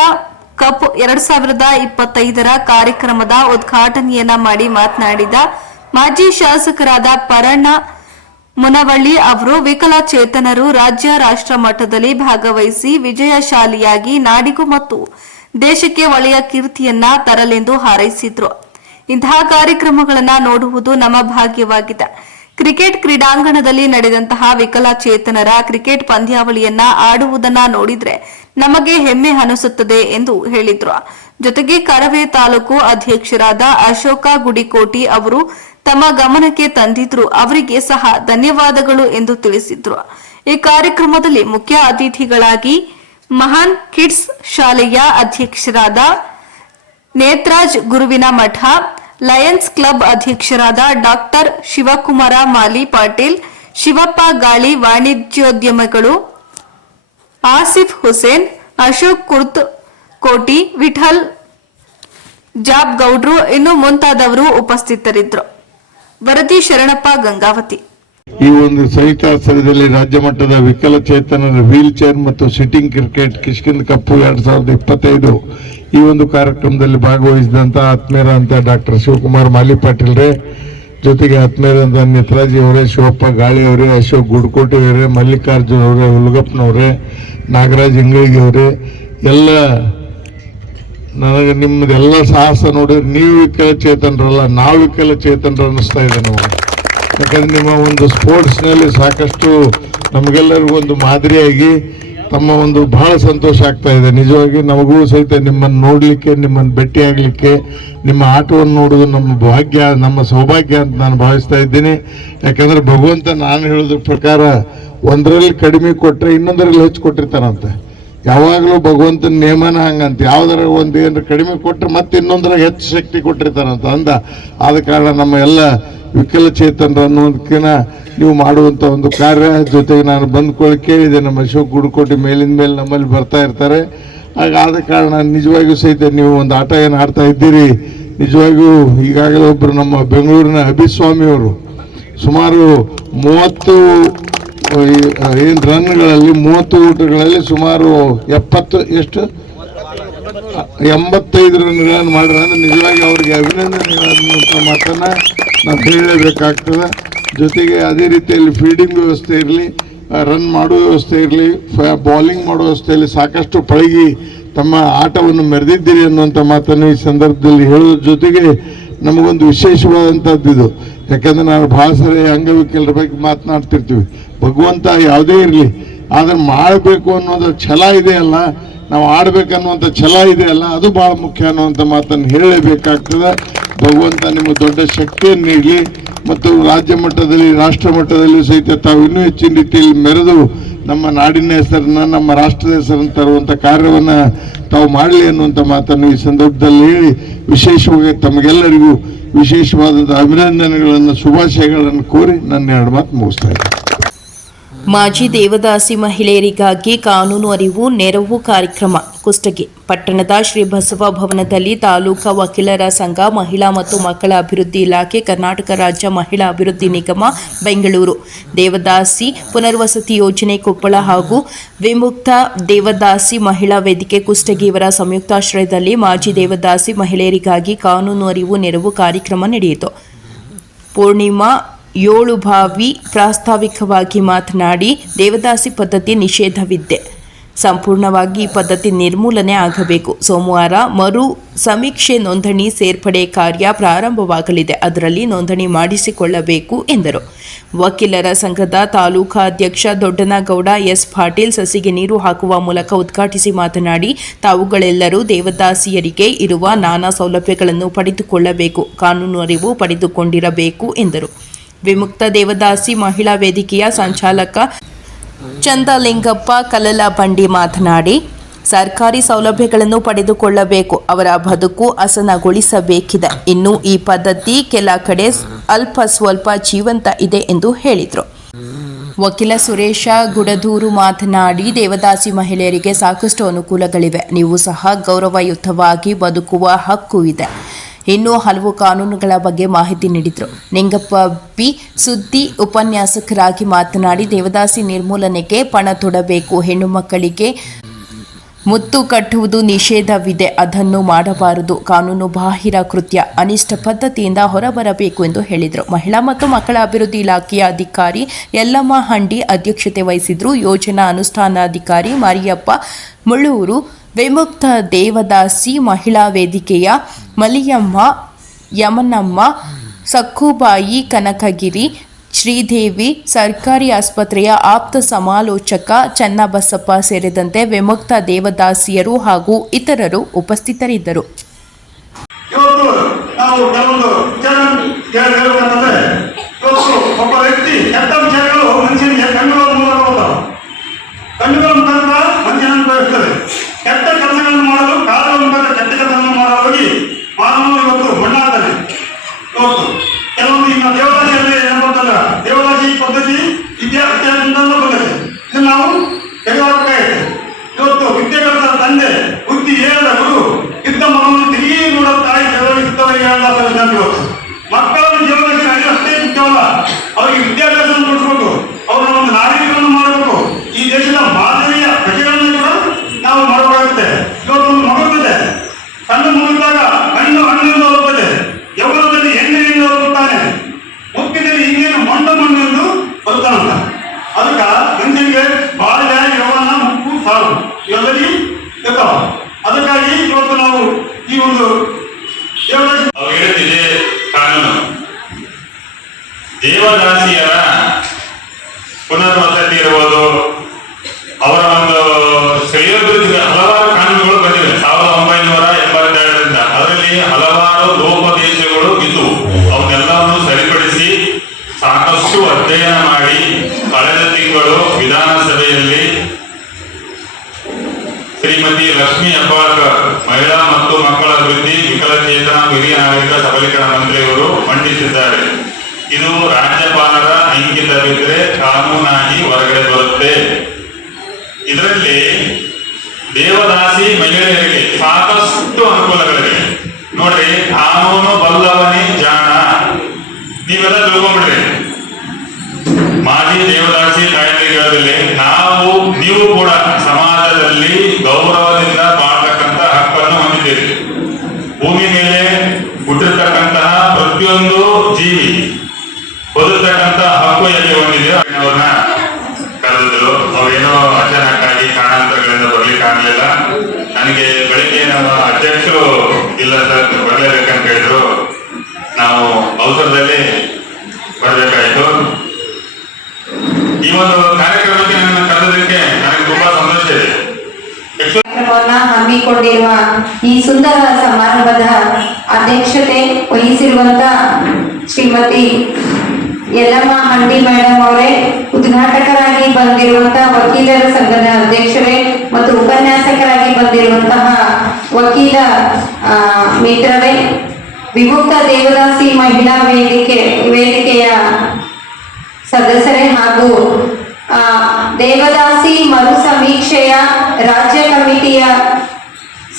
ಕಪ್ 2025ರ ಕಾರ್ಯಕ್ರಮದ ಉದ್ಘಾಟನೆಯನ್ನ ಮಾಡಿ ಮಾತನಾಡಿದ ಮಾಜಿ ಶಾಸಕರಾದ ಪರಣ್ಣ ಮುನವಳ್ಳಿ ಅವರು, ವಿಕಲಚೇತನರು ರಾಜ್ಯ ರಾಷ್ಟ್ರ ಮಟ್ಟದಲ್ಲಿ ಭಾಗವಹಿಸಿ ವಿಜಯಶಾಲಿಯಾಗಿ ನಾಡಿಗೂ ಮತ್ತು ದೇಶಕ್ಕೆ ಒಳ್ಳೆಯ ಕೀರ್ತಿಯನ್ನ ತರಲೆಂದು ಹಾರೈಸಿದ್ರು. ಇಂತಹ ಕಾರ್ಯಕ್ರಮಗಳನ್ನು ನೋಡುವುದು ನಮ್ಮ ಭಾಗ್ಯವಾಗಿದೆ. ಕ್ರಿಕೆಟ್ ಕ್ರೀಡಾಂಗಣದಲ್ಲಿ ನಡೆದಂತಹ ವಿಕಲಚೇತನರ ಕ್ರಿಕೆಟ್ ಪಂದ್ಯಾವಳಿಯನ್ನ ಆಡುವುದನ್ನ ನೋಡಿದ್ರೆ ನಮಗೆ ಹೆಮ್ಮೆ ಅನಿಸುತ್ತದೆ ಎಂದು ಹೇಳಿದ್ರು. ಜೊತೆಗೆ ಕರವೇ ತಾಲೂಕು ಅಧ್ಯಕ್ಷರಾದ ಅಶೋಕ ಗುಡಿಕೋಟಿ ಅವರು ತಮ್ಮ ಗಮನಕ್ಕೆ ತಂದಿದ್ರು, ಅವರಿಗೆ ಸಹ ಧನ್ಯವಾದಗಳು ಎಂದು ತಿಳಿಸಿದ್ರು. ಈ ಕಾರ್ಯಕ್ರಮದಲ್ಲಿ ಮುಖ್ಯ ಅತಿಥಿಗಳಾಗಿ ಮಹಾನ್ ಕಿಡ್ಸ್ ಶಾಲೆಯ ಅಧ್ಯಕ್ಷರಾದ ನೇತ್ರಾಜ್ ಗುರುವಿನ ಮಠ, ಲಯನ್ಸ್ ಕ್ಲಬ್ ಅಧ್ಯಕ್ಷರಾದ ಡಾಕ್ಟರ್ ಶಿವಕುಮಾರ ಮಾಲಿ ಪಾಟೀಲ್, ಶಿವಪ್ಪ ಗಾಳಿ, ವಾಣಿಜ್ಯೋದ್ಯಮಿಗಳು ಆಸಿಫ್ ಹುಸೇನ್, ಅಶೋಕ್ ಕುರ್ತ್ ಕೋಟಿ, ವಿಠಲ್ ಜಾಬ್ ಗೌಡ್ರು ಇನ್ನು ಮುಂತಾದವರು ಉಪಸ್ಥಿತರಿದ್ದರು. ವರದಿ ಶರಣಪ್ಪ, ಗಂಗಾವತಿ. ಈ ಒಂದು ಸಂಯುಕ್ತಾಶ್ರಯದಲ್ಲಿ ರಾಜ್ಯ ಮಟ್ಟದ ವಿಕಲಚೇತನರ ವೀಲ್ ಚೇರ್ ಮತ್ತು ಸಿಟ್ಟಿಂಗ್ ಕ್ರಿಕೆಟ್ ಕಿಷ್ಕಿಂದ ಕಪ್ಪು 2025 ಈ ಒಂದು ಕಾರ್ಯಕ್ರಮದಲ್ಲಿ ಭಾಗವಹಿಸಿದಂತ ಆತ್ಮೀಯರಂತ ಡಾಕ್ಟರ್ ಶಿವಕುಮಾರ್ ಮಾಲಿ ಪಾಟೀಲ್ರೇ, ಜೊತೆಗೆ ಆತ್ಮೀಯರಂತ ನೇತ್ರಾಜಿ ಅವರೇ, ಶಿವಪ್ಪ ಗಾಳಿ ಅವರೇ, ಅಶೋಕ್ ಗುಡ್ಕೋಟಿ ಅವರೇ, ಮಲ್ಲಿಕಾರ್ಜುನ್ ಅವರೇ, ಹುಲ್ಗಪ್ಪನವರೇ, ನಾಗರಾಜ್ ಇಂಗಳಿಗೆ ಅವರೇ, ಎಲ್ಲ ನನಗೆ ನಿಮ್ಮದೆಲ್ಲ ಸಾಹಸ ನೋಡಿದ್ರೆ ನೀವು ವಿಕಲಚೇತನರಲ್ಲ, ನಾವು ವಿಕಲಚೇತನರು ಅನ್ನಿಸ್ತಾ ಇದೆ ನಾವು. ಯಾಕಂದ್ರೆ ನಿಮ್ಮ ಒಂದು ಸ್ಪೋರ್ಟ್ಸ್ನಲ್ಲಿ ಸಾಕಷ್ಟು ನಮಗೆಲ್ಲರಿಗೂ ಒಂದು ಮಾದರಿಯಾಗಿ ತಮ್ಮ ಒಂದು ಬಹಳ ಸಂತೋಷ ಆಗ್ತಾ ಇದೆ. ನಿಜವಾಗಿ ನಮಗೂ ಸಹಿತ ನಿಮ್ಮನ್ನು ನೋಡಲಿಕ್ಕೆ, ನಿಮ್ಮನ್ನು ಭೇಟಿಯಾಗಲಿಕ್ಕೆ, ನಿಮ್ಮ ಆಟವನ್ನು ನೋಡೋದು ನಮ್ಮ ಭಾಗ್ಯ, ನಮ್ಮ ಸೌಭಾಗ್ಯ ಅಂತ ನಾನು ಭಾವಿಸ್ತಾ ಇದ್ದೀನಿ. ಯಾಕಂದ್ರೆ ಭಗವಂತ ನಾನು ಹೇಳೋದ್ರ ಪ್ರಕಾರ ಒಂದರಲ್ಲಿ ಕಡಿಮೆ ಕೊಟ್ಟರೆ ಇನ್ನೊಂದರಲ್ಲಿ ಹೆಚ್ಚು ಕೊಟ್ಟಿರ್ತಾರಂತೆ. ಯಾವಾಗಲೂ ಭಗವಂತನ ನೇಮನ ಹಂಗಂತ ಯಾವ್ದಾರ ಒಂದು ಏನಾರ ಕಡಿಮೆ ಕೊಟ್ಟರೆ ಮತ್ತೆ ಇನ್ನೊಂದ್ರಾಗ ಹೆಚ್ಚು ಶಕ್ತಿ ಕೊಟ್ಟಿರ್ತಾರಂತ ಆದ ಕಾರಣ ನಮ್ಮ ಎಲ್ಲ ವಿಕಲಚೇತನರು ಅನ್ನೋದಕ್ಕಿಂತ ನೀವು ಮಾಡುವಂಥ ಒಂದು ಕಾರ್ಯ ಜೊತೆಗೆ ನಾನು ಬಂದ್ಕೊಳ್ಳಿ ಕೇಳಿದೆ ನಮ್ಮ ಅಶೋಕ್ ಗುಡ್ಕೋಟಿ ಮೇಲಿಂದ ಮೇಲೆ ನಮ್ಮಲ್ಲಿ ಬರ್ತಾ ಇರ್ತಾರೆ. ಆದ ಕಾರಣ ನಿಜವಾಗಿಯೂ ಸಹಿತ ನೀವು ಒಂದು ಆಟ ಏನು ಆಡ್ತಾ ಇದ್ದೀರಿ. ನಿಜವಾಗಿಯೂ ಈಗಾಗಲೇ ಒಬ್ಬರು ನಮ್ಮ ಬೆಂಗಳೂರಿನ ಅಭಿಸ್ವಾಮಿಯವರು ಸುಮಾರು 30 ರನ್ಗಳಲ್ಲಿ 30 ಓಟಗಳಲ್ಲಿ ಸುಮಾರು 85 ರನ್ಗಳನ್ನು ಮಾಡಿದ್ರೆ ಅಂದ್ರೆ ನಿಜವಾಗಿ ಅವರಿಗೆ ಅಭಿನಂದನೆಗಳನ್ನುವಂಥ ಮಾತನ್ನು ನಾವು ಹೇಳಲೇಬೇಕಾಗ್ತದೆ. ಜೊತೆಗೆ ಅದೇ ರೀತಿಯಲ್ಲಿ ಫೀಲ್ಡಿಂಗ್ ವ್ಯವಸ್ಥೆ ಇರಲಿ, ರನ್ ಮಾಡುವ ವ್ಯವಸ್ಥೆ ಇರಲಿ, ಬೌಲಿಂಗ್ ಮಾಡುವ ವ್ಯವಸ್ಥೆಯಲ್ಲಿ ಸಾಕಷ್ಟು ಪಳಗಿ ತಮ್ಮ ಆಟವನ್ನು ಮೆರೆದಿದ್ದೀರಿ ಅನ್ನುವಂಥ ಮಾತನ್ನು ಈ ಸಂದರ್ಭದಲ್ಲಿ ಹೇಳೋದ್ರ ಜೊತೆಗೆ ನಮಗೊಂದು ವಿಶೇಷವಾದಂಥದ್ದು ಇದು. ಯಾಕಂದ್ರೆ ನಾವು ಭಾಳ ಸರಿ ಅಂಗವಿಕಲರ ಬಗ್ಗೆ ಮಾತನಾಡ್ತಿರ್ತೀವಿ. ಭಗವಂತ ಯಾವುದೇ ಇರಲಿ ಆದರೆ ಮಾಡಬೇಕು ಅನ್ನೋದು ಛಲ ಇದೆಯಲ್ಲ, ನಾವು ಆಡಬೇಕನ್ನುವಂಥ ಛಲ ಇದೆಯಲ್ಲ, ಅದು ಭಾಳ ಮುಖ್ಯ ಅನ್ನುವಂಥ ಮಾತನ್ನು ಹೇಳಲೇಬೇಕಾಗ್ತದೆ. ಭಗವಂತ ನಿಮಗೆ ದೊಡ್ಡ ಶಕ್ತಿಯನ್ನು ನೀಡಲಿ ಮತ್ತು ರಾಜ್ಯ ಮಟ್ಟದಲ್ಲಿ ರಾಷ್ಟ್ರ ಮಟ್ಟದಲ್ಲಿ ಸಹಿತ ತಾವು ಇನ್ನೂ ಹೆಚ್ಚಿನ ರೀತಿಯಲ್ಲಿ ಮೆರೆದು ನಮ್ಮ ನಾಡಿನ ಹೆಸರನ್ನು ನಮ್ಮ ರಾಷ್ಟ್ರದ ಹೆಸರನ್ನು ತರುವಂಥ ಕಾರ್ಯವನ್ನು ತಾವು ಮಾಡಲಿ ಅನ್ನುವಂಥ ಮಾತನ್ನು ಈ ಸಂದರ್ಭದಲ್ಲಿ ಹೇಳಿ ವಿಶೇಷವಾಗಿ ತಮಗೆಲ್ಲರಿಗೂ ವಿಶೇಷವಾದಂಥ ಅಭಿನಂದನೆಗಳನ್ನು ಶುಭಾಶಯಗಳನ್ನು ಕೋರಿ ನನ್ನ 2 ಮಾತು ಮುಗಿಸ್ತಾ ಇದ್ದೀನಿ. ಮಾಜಿ ದೇವದಾಸಿ ಮಹಿಳೆಯರಿಗಾಗಿ ಕಾನೂನು ಅರಿವು ನೆರವು ಕಾರ್ಯಕ್ರಮ ಕುಷ್ಟಗಿ ಪಟ್ಟಣದ ಶ್ರೀ ಬಸವ ಭವನದಲ್ಲಿ ತಾಲೂಕಾ ವಕೀಲರ ಸಂಘ, ಮಹಿಳಾ ಮತ್ತು ಮಕ್ಕಳ ಅಭಿವೃದ್ಧಿ ಇಲಾಖೆ, ಕರ್ನಾಟಕ ರಾಜ್ಯ ಮಹಿಳಾ ಅಭಿವೃದ್ಧಿ ನಿಗಮ ಬೆಂಗಳೂರು, ದೇವದಾಸಿ ಪುನರ್ವಸತಿ ಯೋಜನೆ ಕೊಪ್ಪಳ ಹಾಗೂ ವಿಮುಕ್ತ ದೇವದಾಸಿ ಮಹಿಳಾ ವೇದಿಕೆ ಕುಷ್ಟಗಿ ಇವರ ಸಂಯುಕ್ತಾಶ್ರಯದಲ್ಲಿ ಮಾಜಿ ದೇವದಾಸಿ ಮಹಿಳೆಯರಿಗಾಗಿ ಕಾನೂನು ಅರಿವು ನೆರವು ಕಾರ್ಯಕ್ರಮ ನಡೆಯಿತು. ಪೂರ್ಣಿಮಾ ಯೋಳುಭಾವಿ ಪ್ರಾಸ್ತಾವಿಕವಾಗಿ ಮಾತನಾಡಿ, ದೇವದಾಸಿ ಪದ್ಧತಿ ನಿಷೇಧವಿದೆ, ಸಂಪೂರ್ಣವಾಗಿ ಈ ಪದ್ಧತಿ ನಿರ್ಮೂಲನೆ ಆಗಬೇಕು. ಸೋಮವಾರ ಮರು ಸಮೀಕ್ಷೆ ನೋಂದಣಿ ಸೇರ್ಪಡೆ ಕಾರ್ಯ ಪ್ರಾರಂಭವಾಗಲಿದೆ, ಅದರಲ್ಲಿ ನೋಂದಣಿ ಮಾಡಿಸಿಕೊಳ್ಳಬೇಕು ಎಂದರು. ವಕೀಲರ ಸಂಘದ ತಾಲೂಕಾ ಅಧ್ಯಕ್ಷ ದೊಡ್ಡನಗೌಡ ಎಸ್ ಪಾಟೀಲ್ ಸಸಿಗೆ ನೀರು ಹಾಕುವ ಮೂಲಕ ಉದ್ಘಾಟಿಸಿ ಮಾತನಾಡಿ, ತಾವುಗಳೆಲ್ಲರೂ ದೇವದಾಸಿಯರಿಗೆ ಇರುವ ನಾನಾ ಸೌಲಭ್ಯಗಳನ್ನು ಪಡೆದುಕೊಳ್ಳಬೇಕು, ಕಾನೂನು ಅರಿವು ಪಡೆದುಕೊಂಡಿರಬೇಕು ಎಂದರು. ವಿಮುಕ್ತ ದೇವದಾಸಿ ಮಹಿಳಾ ವೇದಿಕೆಯ ಸಂಚಾಲಕ ಚಂದಲಿಂಗಪ್ಪ ಕಲಲಬಂಡಿ ಮಾತನಾಡಿ, ಸರ್ಕಾರಿ ಸೌಲಭ್ಯಗಳನ್ನು ಪಡೆದುಕೊಳ್ಳಬೇಕು, ಅವರ ಬದುಕು ಹಸನಗೊಳಿಸಬೇಕಿದೆ. ಇನ್ನು ಈ ಪದ್ಧತಿ ಕೆಲ ಕಡೆ ಅಲ್ಪ ಸ್ವಲ್ಪ ಜೀವಂತ ಇದೆ ಎಂದು ಹೇಳಿದರು. ವಕೀಲ ಸುರೇಶ ಗುಡದೂರು ಮಾತನಾಡಿ, ದೇವದಾಸಿ ಮಹಿಳೆಯರಿಗೆ ಸಾಕಷ್ಟು ಅನುಕೂಲಗಳಿವೆ, ನೀವು ಸಹ ಗೌರವಯುತವಾಗಿ ಬದುಕುವ ಹಕ್ಕು ಇದೆ. ಇನ್ನೂ ಹಲವು ಕಾನೂನುಗಳ ಬಗ್ಗೆ ಮಾಹಿತಿ ನೀಡಿದರು. ನಿಂಗಪ್ಪ ಬಿ ಸುದ್ದಿ ಉಪನ್ಯಾಸಕರಾಗಿ ಮಾತನಾಡಿ, ದೇವದಾಸಿ ನಿರ್ಮೂಲನೆಗೆ ಪಣ ತೊಡಬೇಕು, ಹೆಣ್ಣು ಮಕ್ಕಳಿಗೆ ಮುತ್ತು ಕಟ್ಟುವುದು ನಿಷೇಧವಿದೆ, ಅದನ್ನು ಮಾಡಬಾರದು, ಕಾನೂನು ಬಾಹಿರ ಕೃತ್ಯ, ಅನಿಷ್ಟ ಪದ್ಧತಿಯಿಂದ ಹೊರಬರಬೇಕು ಎಂದು ಹೇಳಿದರು. ಮಹಿಳಾ ಮತ್ತು ಮಕ್ಕಳ ಅಭಿವೃದ್ಧಿ ಇಲಾಖೆಯ ಅಧಿಕಾರಿ ಯಲ್ಲಮ್ಮ ಹಂಡಿ ಅಧ್ಯಕ್ಷತೆ ವಹಿಸಿದ್ರು. ಯೋಜನಾ ಅನುಷ್ಠಾನಾಧಿಕಾರಿ ಮರಿಯಪ್ಪ ಮುಳ್ಳೂರು, ವಿಮುಕ್ತ ದೇವದಾಸಿ ಮಹಿಳಾ ವೇದಿಕೆಯ ಮಲಿಯಮ್ಮ, ಯಮನಮ್ಮ, ಸಕ್ಕುಬಾಯಿ, ಕನಕಗಿರಿ, ಶ್ರೀದೇವಿ, ಸರ್ಕಾರಿ ಆಸ್ಪತ್ರೆಯ ಆಪ್ತ ಸಮಾಲೋಚಕ ಚನ್ನಬಸಪ್ಪ ಸೇರಿದಂತೆ ವಿಮುಕ್ತ ದೇವದಾಸಿಯರು ಹಾಗೂ ಇತರರು ಉಪಸ್ಥಿತರಿದ್ದರು. ಇವತ್ತು ನಾವು ಕೆಲವೊಂದು ವಿಚಾರ ಹೇಳ್ಬೇಕಂತಂದ್ರೆ, ಇವತ್ತು ಒಬ್ಬ ವ್ಯಕ್ತಿ ಕೆಟ್ಟ ವಿಚಾರಗಳು ಮನುಷ್ಯನಿಗೆ ಕಣ್ಣುಗಳ ಮೂಲಕ ಹೋಗ್ತಾವೆ. ಕಣ್ಣುಗಳ ಮುಖಾಂತರ ಮನುಷ್ಯನನ್ನು ಬೆಳೆಸ್ತದೆ. ಕೆಟ್ಟ ಕೆಲಸಗಳನ್ನು ಮಾಡಲು ಕಾಲುಗಳ ಮುಖಾಂತರ ಕೆಟ್ಟ ಕೆಲಸಗಳನ್ನು ಮಾಡಲು ಮಾನವನು ಇವತ್ತು ಮಣ್ಣಾಗ್ತಾನೆ. ಇವತ್ತು ಕೆಲವೊಂದು ಈಗ ದೇವದಾಸಿಯಲ್ಲಿ ಏನಂತಂದ್ರೆ, ದೇವದಾಸಿ ಪದ್ಧತಿ ಇತಿಹಾಸದಿಂದ ಬಂದಿದೆ. ಇದನ್ನು ನಾವು ತೆಗೆದುಹಾಕಬೇಕಾಗಿದೆ. ಇವತ್ತು ವಿದ್ಯೆ ಕಲಿತ ತಂದೆ, ಬುದ್ಧಿ ಹೇಳದ ಗುರು, ಇದ್ದ ಮಗನನ್ನು ತಿರುಗಿ ನೋಡೋ ತಾಯಿ ಜೀವನಕ್ಕೆ ಹೇಳಲಾಗ್ತದೆ. ಮಕ್ಕಳನ್ನು ಜೀವನಕ್ಕೆ ಅಷ್ಟೇ ಮುಖ್ಯವಲ್ಲ, ಅವರಿಗೆ ವಿದ್ಯಾಭ್ಯಾಸವನ್ನು ಕೊಡಿಸಬೇಕು, ಅವರ ಒಂದು ನಾಗರಿಕರನ್ನು ಮಾಡಬೇಕು, ಈ ದೇಶದ ಮಾದರಿಯ ಪ್ರಜೆಗಳನ್ನು ಕೂಡ ನಾವು ಮಾಡಬೇಕಾಗುತ್ತೆ. ಇವತ್ತೊಂದು ಮಗುತ್ತದೆ, ಸಣ್ಣ ಮಗುತ್ತಾಗ ಹಣ್ಣಿಂದ ಹೋಗುತ್ತದೆ, ಯೌವನದಲ್ಲಿ ಎಣ್ಣೆಯಿಂದ ಹೋಗುತ್ತಾನೆ, ಮುಖ್ಯದಲ್ಲಿ ಹಿಂಗೇನು ಮಣ್ಣು ಎಂದು ಬರುತ್ತಾನಂತ. ಅದಕ್ಕೆ ಗಂಜಿಗೆ ಬಾಲ್ಯ, ಯೌವನ, ಮುಪ್ಪು, ಸಾವು ಇವೆಲ್ಲಲ್ಲಿ ಇರ್ತಾವ. ಅದಕ್ಕಾಗಿ ಇವತ್ತು ನಾವು ಈ ಒಂದು ಹೇಳ್ತಿದೆ ಕಾನೂನು ದೇವದಾಸಿಯರ ಪುನರ್ವಸತಿ ಇರುವುದು, ಅವರ ಒಂದು ಶ್ರೇಯೋಭಿವೃದ್ಧಿಗೆ ಹಲವಾರು ಕಾನೂನುಗಳು ಬಂದಿವೆ 1982ರಿಂದ. ಅದರಲ್ಲಿ ಹಲವಾರು ಲೋಪದೇಶಗಳು ಇದ್ದು ಅವನ್ನೆಲ್ಲವನ್ನು ಸರಿಪಡಿಸಿ ಸಾಕಷ್ಟು ಅಧ್ಯಯನ ಮಾಡಿ ಕಳೆದ ತಿಂಗಳು ವಿಧಾನಸಭೆಯಲ್ಲಿ ಹಿರಿಯ ನಾಗರಿಕ ಸಬಲೀಕರಣ ಮಂತ್ರಿಯವರು ಮಂಡಿಸಿದ್ದಾರೆ. ಇದು ರಾಜ್ಯಪಾಲರ ಅಂಕಿತ ಬಿದ್ದರೆ ಕಾನೂನಾಗಿ ಹೊರಗಡೆ ಬರುತ್ತೆ. ಇದರಲ್ಲಿ ದೇವದಾಸಿ ಮಹಿಳೆಯರಿಗೆ ಸಾಕಷ್ಟು ಅನುಕೂಲಗಳಿವೆ. ನೋಡ್ರಿ, ಕಾನೂನು ಬಲ್ಲವನೇ ಜಾಣ. ನೀವೆಲ್ಲ ತಿಳ್ಕೊಂಡ್ಬಿಡ್ರಿ. ಮಾಜಿ ದೇವದಾಸಿ ಕಾಯ್ದೆಗಳಲ್ಲಿ ನೀವು ಕೂಡ ಸಮಾಜದಲ್ಲಿ ಗೌರವದಿಂದ ಬಾಳ್ತಕ್ಕಂಥ ಹಕ್ಕನ್ನು ಹೊಂದಿದ್ದೀರಿ. ಭೂಮಿ ಮೇಲೆ ಹುಟ್ಟಿರ್ತಕ್ಕಂತಹ ಪ್ರತಿಯೊಂದು ಜೀವಿ ಬದುಕ್ತಕ್ಕಂಥ ಹಕ್ಕು ಎಲ್ಲಿ ಹೊಂದಿದೆಯೋ ಅವ್ರನ್ನ ಕರೆದಿದ್ರು. ಅವೇನೋ ಅಚಾನಕ್ಕಾಗಿ ಕಾರಣಾಂತರಗಳಿಂದ ಬರ್ಲಿಕ್ಕೆ ಆಗಲಿಲ್ಲ. ನನಗೆ ಬೆಳಿಗ್ಗೆ ನಮ್ಮ ಅಧ್ಯಕ್ಷರು ಇಲ್ಲ ಸರ್ ಬರಲೇಬೇಕಂತ ಹೇಳಿದ್ರು. ನಾವು ಅವಸರದಲ್ಲಿ ಬರಬೇಕಾಯಿತು. ಈ ಒಂದು ಕಾರ್ಯಕ್ರಮಕ್ಕೆ ನನ್ನ ಕರೆದಕ್ಕೆ ನನಗೆ ತುಂಬಾ ಸಂತೋಷ ಇದೆ. ಕಾರ್ಯಕ್ರಮವನ್ನ ಹಮ್ಮಿಕೊಂಡಿರುವ ಈ ಸುಂದರ ಸಮಾರಂಭದ ಅಧ್ಯಕ್ಷತೆ ವಹಿಸಿರುವಂತ ಶ್ರೀಮತಿ ಯಲ್ಲಮ್ಮ ಹಂಡಿ ಮೇಡಮ್ ಅವರೇ, ಉದ್ಘಾಟಕರಾಗಿ ಬಂದಿರುವಂತಹ ವಕೀಲರ ಸಂಘದ ಅಧ್ಯಕ್ಷರೇ ಮತ್ತು ಉಪನ್ಯಾಸಕರಾಗಿ ಬಂದಿರುವಂತಹ ವಕೀಲ ಮಿತ್ರರೇ, ವಿಮುಕ್ತ ದೇವದಾಸಿ ಮಹಿಳಾ ವೇದಿಕೆಯ ಸದಸ್ಯರೇ ಹಾಗೂ ದೇವದಾಸಿ ಮರು ಸಮೀಕ್ಷೆಯ ರಾಜ್ಯ ಕಮಿಟಿಯ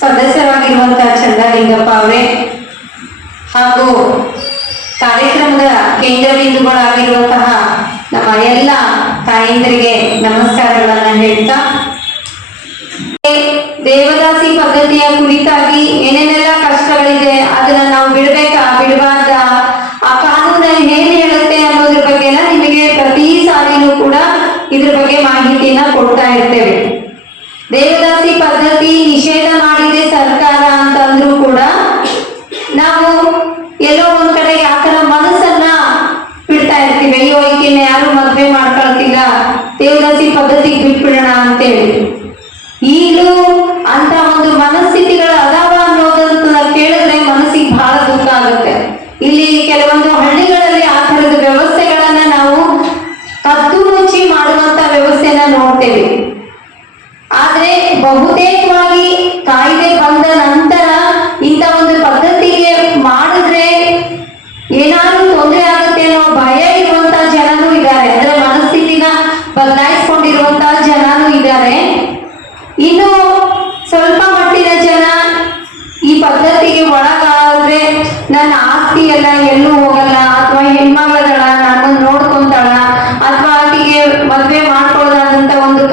ಸದಸ್ಯರಾಗಿರುವಂತಹ ಚಂದ್ರಲಿಂಗಪ್ಪ ಅವರೇ ಹಾಗೂ ಕಾರ್ಯಕ್ರಮದ ಕೇಂದ್ರ ಬಿಂದುಗಳಾಗಿರುವಂತಹ ನಮ್ಮ ಎಲ್ಲ ತಾಯಂದರಿಗೆ ನಮಸ್ಕಾರಗಳನ್ನ ಹೇಳ್ತಾ, ದೇವದಾಸಿ ಪದ್ಧತಿಯ ಕುರಿತಾಗಿ ಏನೇನೆಲ್ಲ ಕಷ್ಟಗಳಿದೆ ಅದನ್ನ ನಾವು ಬಿಡಬಾರ್ದ, ಆ ಕಾನೂನು ಏನ್ ಹೇಳುತ್ತೆ ಅನ್ನೋದ್ರ ಬಗ್ಗೆ ಎಲ್ಲ ನಿಮಗೆ ಪ್ರತಿ ಸಾರಿನೂ ಕೂಡ ಇದ್ರ ಬಗ್ಗೆ ಮಾಹಿತಿಯನ್ನ ಕೊಡ್ತಾ ಇರ್ತೇವೆ. ದೇವದಾಸಿ ಪದ್ಧತಿ ನಿಷೇಧ ಮಾಡಿದೆ ಸರ್ಕಾರ ಅಂತಂದ್ರೂ ಕೂಡ ನಾವು ಎಲ್ಲೋ ಒಂದ್ ಕಡೆ ಯಾಕನ ಮನಸ್ಸನ್ನ ಬಿಡ್ತಾ ಇರ್ತೀವಿ. ಅಯ್ಯೋ ಈಗಿನ ಯಾರು ಮದ್ವೆ ಮಾಡ್ಕೊಳ್ತಿಲ್ಲ, ದೇವದಾಸಿ ಪದ್ಧತಿಗೆ ಬಿಟ್ಬಿಡೋಣ ಅಂತೇಳಿ. ಈಗಲೂ ಅಂತ ಒಂದು ಮನಸ್ಥಿತಿಗಳು ಅದಾವ ಅನ್ನೋದನ್ನ ಕೇಳಿದ್ರೆ ಮನಸ್ಸಿಗೆ ಬಹಳ ದುಃಖ ಆಗುತ್ತೆ. ಇಲ್ಲಿ ಕೆಲವೊಂದು ಹಳ್ಳಿಗಳಲ್ಲಿ ಆ ತರದ ವ್ಯವಸ್ಥೆಗಳನ್ನ ನಾವು ಕದ್ದು ಮುಚ್ಚಿ ಮಾಡುವಂತ ವ್ಯವಸ್ಥೆನ ನೋಡ್ತೇವೆ. ಆದ್ರೆ ಬಹುತೇಕವಾಗಿ ಕಾಯ್ದೆ ಬಂದ ನಂತರ ಇಂಥ ಒಂದು ಪದ್ಧತಿಗೆ ಮಾಡಿದ್ರೆ ಏನಾದ್ರೂ ತೊಂದರೆ ಆಗುತ್ತೆ ಅನ್ನೋ ಭಯ ಇರುವಂತ ಜನನೂ ಇದ್ದಾರೆ. ಅಂದ್ರೆ ಮನಸ್ಥಿತಿನ ಬದಲಾಯಿಸ್ಕೊಂಡಿರುವಂತಹ ಜನನೂ ಇದ್ದಾರೆ. ಇನ್ನು ಸ್ವಲ್ಪ ಮಟ್ಟಿನ ಜನ ಈ ಪದ್ಧತಿಗೆ ಒಳಗಾದ್ರೆ ನನ್ನ ಆಸ್ತಿ ಎಲ್ಲ ಎಲ್ಲೂ ಹೋಗಲ್ಲ, ಅಥವಾ ಹೆಣ್ಮಗಳದಳ ನನ್ನನ್ನು ನೋಡ್ಕೊಂತಾಳ, ಅಥವಾ ಆಕೆಗೆ ಮದ್ವೆ ಮಾಡ್ಕೊಳ್ಳೋದಾದಂತ ಒಂದು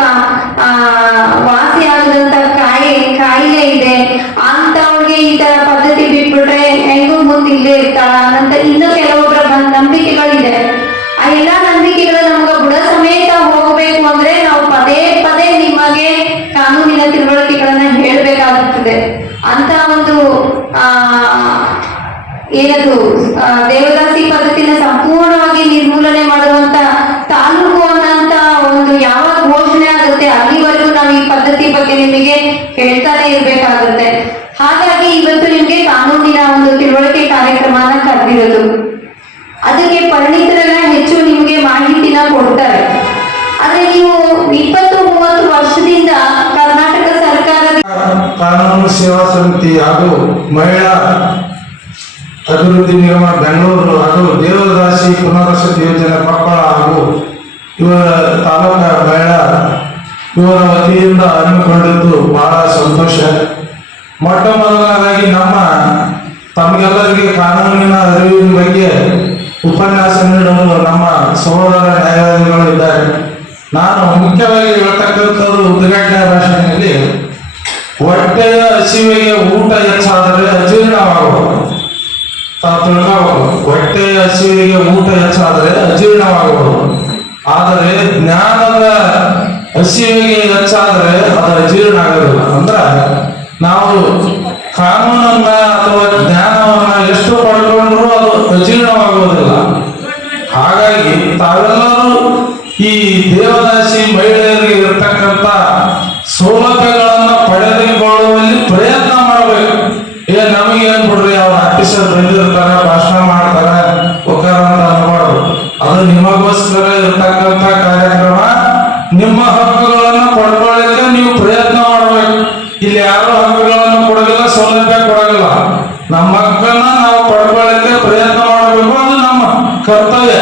ವಾಸಿ ಆಗದಂತ ಕಾಯಿಲೆ ಇದೆ ಅಂತವ್ರಿಗೆ ಈ ತರ ಪದ್ಧತಿ ಬಿಟ್ಬಿಟ್ರೆ ಹೆಂಗೂ ಮುಂದೆ ಇಲ್ಲೇ ಇರ್ತಾಳ ಅಂತ ಇನ್ನು ಕೆಲವೊಬ್ಬರ ನಂಬಿಕೆಗಳಿದೆ. ಆ ಎಲ್ಲಾ ನಂಬಿಕೆಗಳು ನಮ್ಗೆ ಬುಡ ಸಮೇತ ಹೋಗ್ಬೇಕು ಅಂದ್ರೆ ನಾವು ಪದೇ ಪದೇ ನಿಮಗೆ ಕಾನೂನಿನ ತಿಳುವಳಿಕೆಗಳನ್ನ ಹೇಳ್ಬೇಕಾಗುತ್ತದೆ. ಅಂತ ಒಂದು ಏನದು ದೇವದಾಸಿ ಪದ್ಧತಿನ ಸಂಪೂರ್ಣವಾಗಿ ನಿರ್ಮೂಲನೆ ಮಾಡುವಂತ ತಾಲೂಕು ಅನ್ನಂತ ಒಂದು ಯಾವಾಗ ಘೋಷಣೆ ಆಗುತ್ತೆ ಅಲ್ಲಿವರೆಗೂ ನಾವು ಈ ಪದ್ಧತಿ ಬಗ್ಗೆ ನಿಮಗೆ ಹೇಳ್ತಾನೆ ಇರ್ಬೇಕಾಗುತ್ತೆ. ಹಾಗಾಗಿ ಇವತ್ತು ನಿಮ್ಗೆ ಕಾನೂನಿನ ಒಂದು ತಿಳುವಳಿಕೆ ಕಾರ್ಯಕ್ರಮನ ಕರೆದಿರೋದು. ಅದಕ್ಕೆ ಪರಿಣಿತರೆಲ್ಲ ಹೆಚ್ಚು ನಿಮ್ಗೆ ಮಾಹಿತಿನ ಕೊಡ್ತಾರೆ. ಆದ್ರೆ ನೀವು 20-30 ವರ್ಷದಿಂದ ಕರ್ನಾಟಕ ಸರ್ಕಾರದ ಕಾನೂನು ಸೇವಾ ಸಮಿತಿ ಹಾಗೂ ಮಹಿಳಾ ಅಭಿವೃದ್ಧಿ ನಿಗಮ ಬೆಂಗಳೂರು ಹಾಗೂ ದೇವದಾಸಿ ಪುನರ್ವಸತಿ ಯೋಜನೆ ಕೊಪ್ಪಳ ಹಾಗೂ ಇವರ ತಾಲೂಕಾ ಮಹಿಳಾ ಇವರ ವತಿಯಿಂದ ಹಮ್ಮಿಕೊಂಡಿದ್ದು ಬಹಳ ಸಂತೋಷ. ಮೊಟ್ಟ ಮೊದಲನೇದಾಗಿ ತಮಗೆಲ್ಲರಿಗೆ ಕಾನೂನಿನ ಅರಿವಿನ ಬಗ್ಗೆ ಉಪನ್ಯಾಸ ನೀಡಲು ನಮ್ಮ ಸಹೋದರ ನ್ಯಾಯವಾದಿಗಳು ಇದ್ದಾರೆ. ನಾನು ಮುಖ್ಯವಾಗಿ ಹೇಳ್ತಕ್ಕಂಥದ್ದು ಉದ್ಘಾಟನಾ ಭಾಷಣದಲ್ಲಿ ಹೊಟ್ಟೆಯ ಹಸಿವಿಗೆ ಊಟ ಹೆಚ್ಚಾದರೆ ಅಜೀರ್ಣವಾಗಬಹುದು. ತಾವು ತಿಳ್ಕೋಬಹುದು, ಹೊಟ್ಟೆಯ ಹಸಿವಿಗೆ ಊಟ ಹೆಚ್ಚಾದರೆ ಅಜೀರ್ಣವಾಗಬಹುದು. ಆದರೆ ಜ್ಞಾನದ ಹಸಿವಿಗೆ ಹೆಚ್ಚಾದರೆ ಅದು ಅಜೀರ್ಣ ಆಗೋದಿಲ್ಲ. ಅಂದ್ರೆ ನಾವು ಕಾನೂನನ್ನ ಅಥವಾ ಜ್ಞಾನವನ್ನ ಎಷ್ಟು ಪಡ್ಕೊಂಡ್ರೂ ಅದು ಅಜೀರ್ಣವಾಗುವುದಿಲ್ಲ. ಹಾಗಾಗಿ ತಾವೆಲ್ಲರೂ ಈ ದೇವದಾಸಿ ಮಹಿಳೆಯರಿಗೆ ಇರತಕ್ಕಂಥ ಸೌಲಭ್ಯಗಳನ್ನ ಪಡೆದುಕೊಳ್ಳುವಲ್ಲಿ ಪ್ರಯತ್ನ ಮಾಡಬೇಕು. ನಮಗೇನ್ ಬಿಡ್ರಿ, ಅವ್ರ ಆಫೀಸರ್ ಬಂದಿರ್ತಾರೆ, ಭಾಷಣ ಮಾಡ್ತಾರೆ, ಒಕ್ಕಾರ ಅಂತ ಅನ್ಬಾರ್ದು. ಅದು ನಿಮಗೋಸ್ಕರ ಇರ್ತಕ್ಕಂಥ ಕಾರ್ಯಕ್ರಮ. ನಿಮ್ಮ ಹಕ್ಕುಗಳನ್ನು ಪಡ್ಕೊಳ್ಳಿಕ್ಕೆ ನೀವು ಪ್ರಯತ್ನ ಮಾಡಬೇಕು. ಇಲ್ಲಿ ಯಾರು ಹಕ್ಕುಗಳನ್ನು ಕೊಡೋದಿಲ್ಲ, ಸೌಲಭ್ಯ ಕೊಡೋದಿಲ್ಲ. ನಮ್ಮ ಮಕ್ಕಳನ್ನ ನಾವು ಪಡ್ಕೊಳ್ಳಕ್ಕೆ ಪ್ರಯತ್ನ ಮಾಡಬೇಕು, ಅದು ನಮ್ಮ ಕರ್ತವ್ಯ.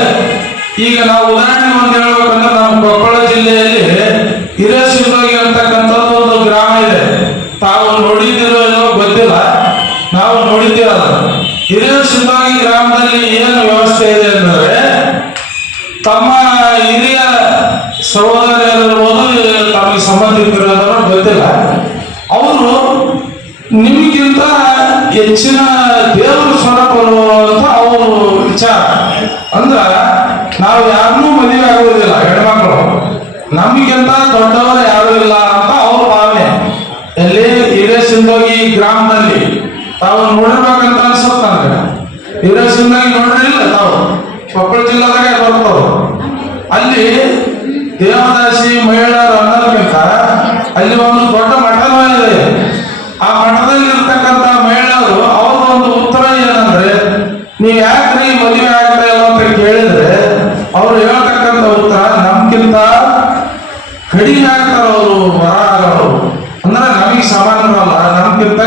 ಈಗ ನಾವು ಉದಾಹರಣೆ ಒಂದು ಹೇಳ್ಬೇಕಂದ್ರೆ ನಮ್ಮ ಕೊಪ್ಪಳ ಜಿಲ್ಲೆಯಲ್ಲಿ ಹಿರೇಸಿಂದಗಿ ಅಂತಕ್ಕಂಥದ್ದು ಒಂದು ಗ್ರಾಮ ಇದೆ. ತಾವು ನೋಡಿದಿರೋ ಏನೋ ಗೊತ್ತಿಲ್ಲ, ನಾವು ನೋಡಿದ್ದೀರಲ್ಲ. ಹಿರೇಸಿಂದಗಿ ಗ್ರಾಮದಲ್ಲಿ ಏನು ವ್ಯವಸ್ಥೆ ಇದೆ ಅಂದರೆ, ತಮ್ಮ ಹಿರಿಯ ಸಹೋದರಿಯರಿರ್ಬೋದು, ತಮಗೆ ಸಂಬಂಧಿಕರಿರೋದನ್ನು ಗೊತ್ತಿಲ್ಲ, ಅವರು ನಿಮಗಿಂತ ಹೆಚ್ಚಿನ ದೇವರ ಸ್ವರೂಪರು ಅಂತ ಅವರು ವಿಚಾರ. ಅಂದ್ರ ನಾವು ಯಾರನ್ನೂ ಮದುವೆ ಆಗುವುದಿಲ್ಲ, ಹೆಣ್ಮಕ್ಳು ನಮಗಿಂತ ದೊಡ್ಡವರು ಯಾರು ಇಲ್ಲ ಅಂತ ಅವ್ರ ಭಾವನೆ. ಎಲ್ಲಿ ಹಿರೇಸಿಂದಗಿ ಗ್ರಾಮದಲ್ಲಿ ತಾವು ನೋಡಿರ್ಬೇಕಂತ ಅನ್ಸುತ್ತ ನನಗೆ. ಹಿರೇಸಿಂದಗಿ ನೋಡಿರಿಲ್ಲ ತಾವು, ಕೊಪ್ಪಳ ಜಿಲ್ಲಾದಾಗ ಬರ್ತವ್ರು. ಅಲ್ಲಿ ದೇವದಾಸಿ ಮಹಿಳೆಯರು ಅನ್ನೋದಕ್ಕಿಂತ ಅಲ್ಲಿ ಒಂದು ದೊಡ್ಡ ಮಠದ ಇದೆ. ಆ ಮಠದಲ್ಲಿ ಇರ್ತಕ್ಕಂಥ ಮಹಿಳೆಯರು ಅವ್ರ ಒಂದು ಉತ್ತರ ಏನಂದ್ರೆ, ನೀವ್ ಯಾಕ್ರಿ ಮದುವೆ ಆಗ್ತಾ ಇಲ್ಲ ಅಂತ ಕೇಳಿದ್ರೆ ಅವ್ರು ಹೇಳ್ತಕ್ಕಂಥ ಉತ್ತರ, ನಮ್ಗಿಂತ ಕಡಿಮೆ ಆಗ್ತಾರ ಅವರು ವರಗಳು. ಅಂದ್ರೆ ನಮಗೆ ಸಮಾನರಲ್ಲ, ನಮ್ಗಿಂತ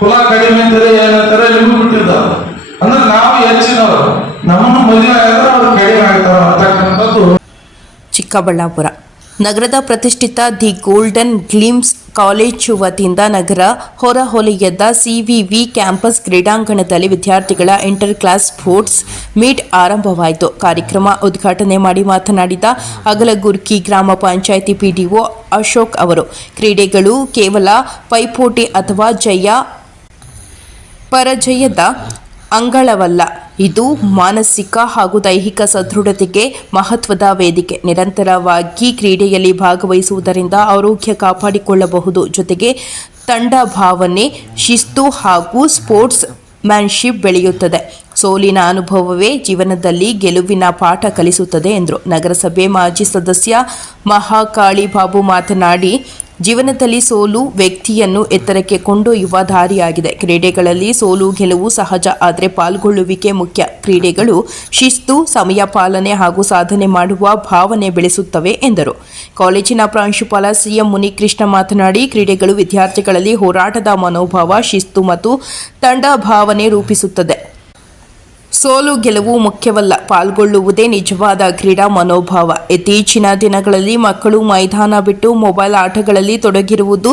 ಕುಲ ಕಡಿಮೆ ಅಂತಾರೆ, ಏನಂತಾರೆ ನಿಮ್ಗೆ ಬಿಟ್ಟಿದ್ದಾರೆ. ಅಂದ್ರೆ ನಾವು ಹೆಚ್ಚಿನವರು, ನಮ್ಮನ್ನು ಮದುವೆ ಆಗಿದ್ರೆ ಅವ್ರು ಕಡಿಮೆ ಆಗ್ತಾರ ಅಂತಕ್ಕಂಥದ್ದು. ಚಿಕ್ಕಬಳ್ಳಾಪುರ ನಗರದ ಪ್ರತಿಷ್ಠಿತ ದಿ ಗೋಲ್ಡನ್ ಗ್ಲಿಮ್ಸ್ ಕಾಲೇಜು ವತಿಯಿಂದ ನಗರ ಹೊರವಲಯದ ಸಿವಿವಿ ಕ್ಯಾಂಪಸ್ ಕ್ರೀಡಾಂಗಣದಲ್ಲಿ ವಿದ್ಯಾರ್ಥಿಗಳ ಇಂಟರ್ ಕ್ಲಾಸ್ ಸ್ಪೋರ್ಟ್ಸ್ ಮೀಟ್ ಆರಂಭವಾಯಿತು. ಕಾರ್ಯಕ್ರಮ ಉದ್ಘಾಟನೆ ಮಾಡಿ ಮಾತನಾಡಿದ ಅಗಲಗುರ್ಕಿ ಗ್ರಾಮ ಪಂಚಾಯಿತಿ ಪಿಡಿಒ ಅಶೋಕ್ ಅವರು, ಕ್ರೀಡೆಗಳು ಕೇವಲ ಪೈಪೋಟಿ ಅಥವಾ ಜಯ ಪರಾಜಯದ ಅಂಗಳವಲ್ಲ, ಇದು ಮಾನಸಿಕ ಹಾಗೂ ದೈಹಿಕ ಸದೃಢತೆಗೆ ಮಹತ್ವದ ವೇದಿಕೆ. ನಿರಂತರವಾಗಿ ಕ್ರೀಡೆಯಲ್ಲಿ ಭಾಗವಹಿಸುವುದರಿಂದ ಆರೋಗ್ಯ ಕಾಪಾಡಿಕೊಳ್ಳಬಹುದು. ಜೊತೆಗೆ ತಂಡ ಭಾವನೆ, ಶಿಸ್ತು ಹಾಗೂ ಸ್ಪೋರ್ಟ್ಸ್ ಮ್ಯಾನ್ಶಿಪ್ ಬೆಳೆಯುತ್ತದೆ. ಸೋಲಿನ ಅನುಭವವೇ ಜೀವನದಲ್ಲಿ ಗೆಲುವಿನ ಪಾಠ ಕಲಿಸುತ್ತದೆ ಎಂದರು. ನಗರಸಭೆ ಮಾಜಿ ಸದಸ್ಯ ಮಹಾಕಾಳಿ ಬಾಬು ಮಾತನಾಡಿ, ಜೀವನದಲ್ಲಿ ಸೋಲು ವ್ಯಕ್ತಿಯನ್ನು ಎತ್ತರಕ್ಕೆ ಕೊಂಡೊಯ್ಯುವ ದಾರಿಯಾಗಿದೆ. ಕ್ರೀಡೆಗಳಲ್ಲಿ ಸೋಲು ಗೆಲುವು ಸಹಜ, ಆದರೆ ಪಾಲ್ಗೊಳ್ಳುವಿಕೆ ಮುಖ್ಯ. ಕ್ರೀಡೆಗಳು ಶಿಸ್ತು, ಸಮಯ ಪಾಲನೆ ಹಾಗೂ ಸಾಧನೆ ಮಾಡುವ ಭಾವನೆ ಬೆಳೆಸುತ್ತವೆ ಎಂದರು. ಕಾಲೇಜಿನ ಪ್ರಾಂಶುಪಾಲ ಸಿಎಂ ಮುನಿಕೃಷ್ಣ ಮಾತನಾಡಿ, ಕ್ರೀಡೆಗಳು ವಿದ್ಯಾರ್ಥಿಗಳಲ್ಲಿ ಹೋರಾಟದ ಮನೋಭಾವ, ಶಿಸ್ತು ಮತ್ತು ತಂಡ ಭಾವನೆ ರೂಪಿಸುತ್ತದೆ. ಸೋಲು ಗೆಲುವು ಮುಖ್ಯವಲ್ಲ, ಪಾಲ್ಗೊಳ್ಳುವುದೇ ನಿಜವಾದ ಕ್ರೀಡಾ ಮನೋಭಾವ. ಇತ್ತೀಚಿನ ದಿನಗಳಲ್ಲಿ ಮಕ್ಕಳು ಮೈದಾನ ಬಿಟ್ಟು ಮೊಬೈಲ್ ಆಟಗಳಲ್ಲಿ ತೊಡಗಿರುವುದು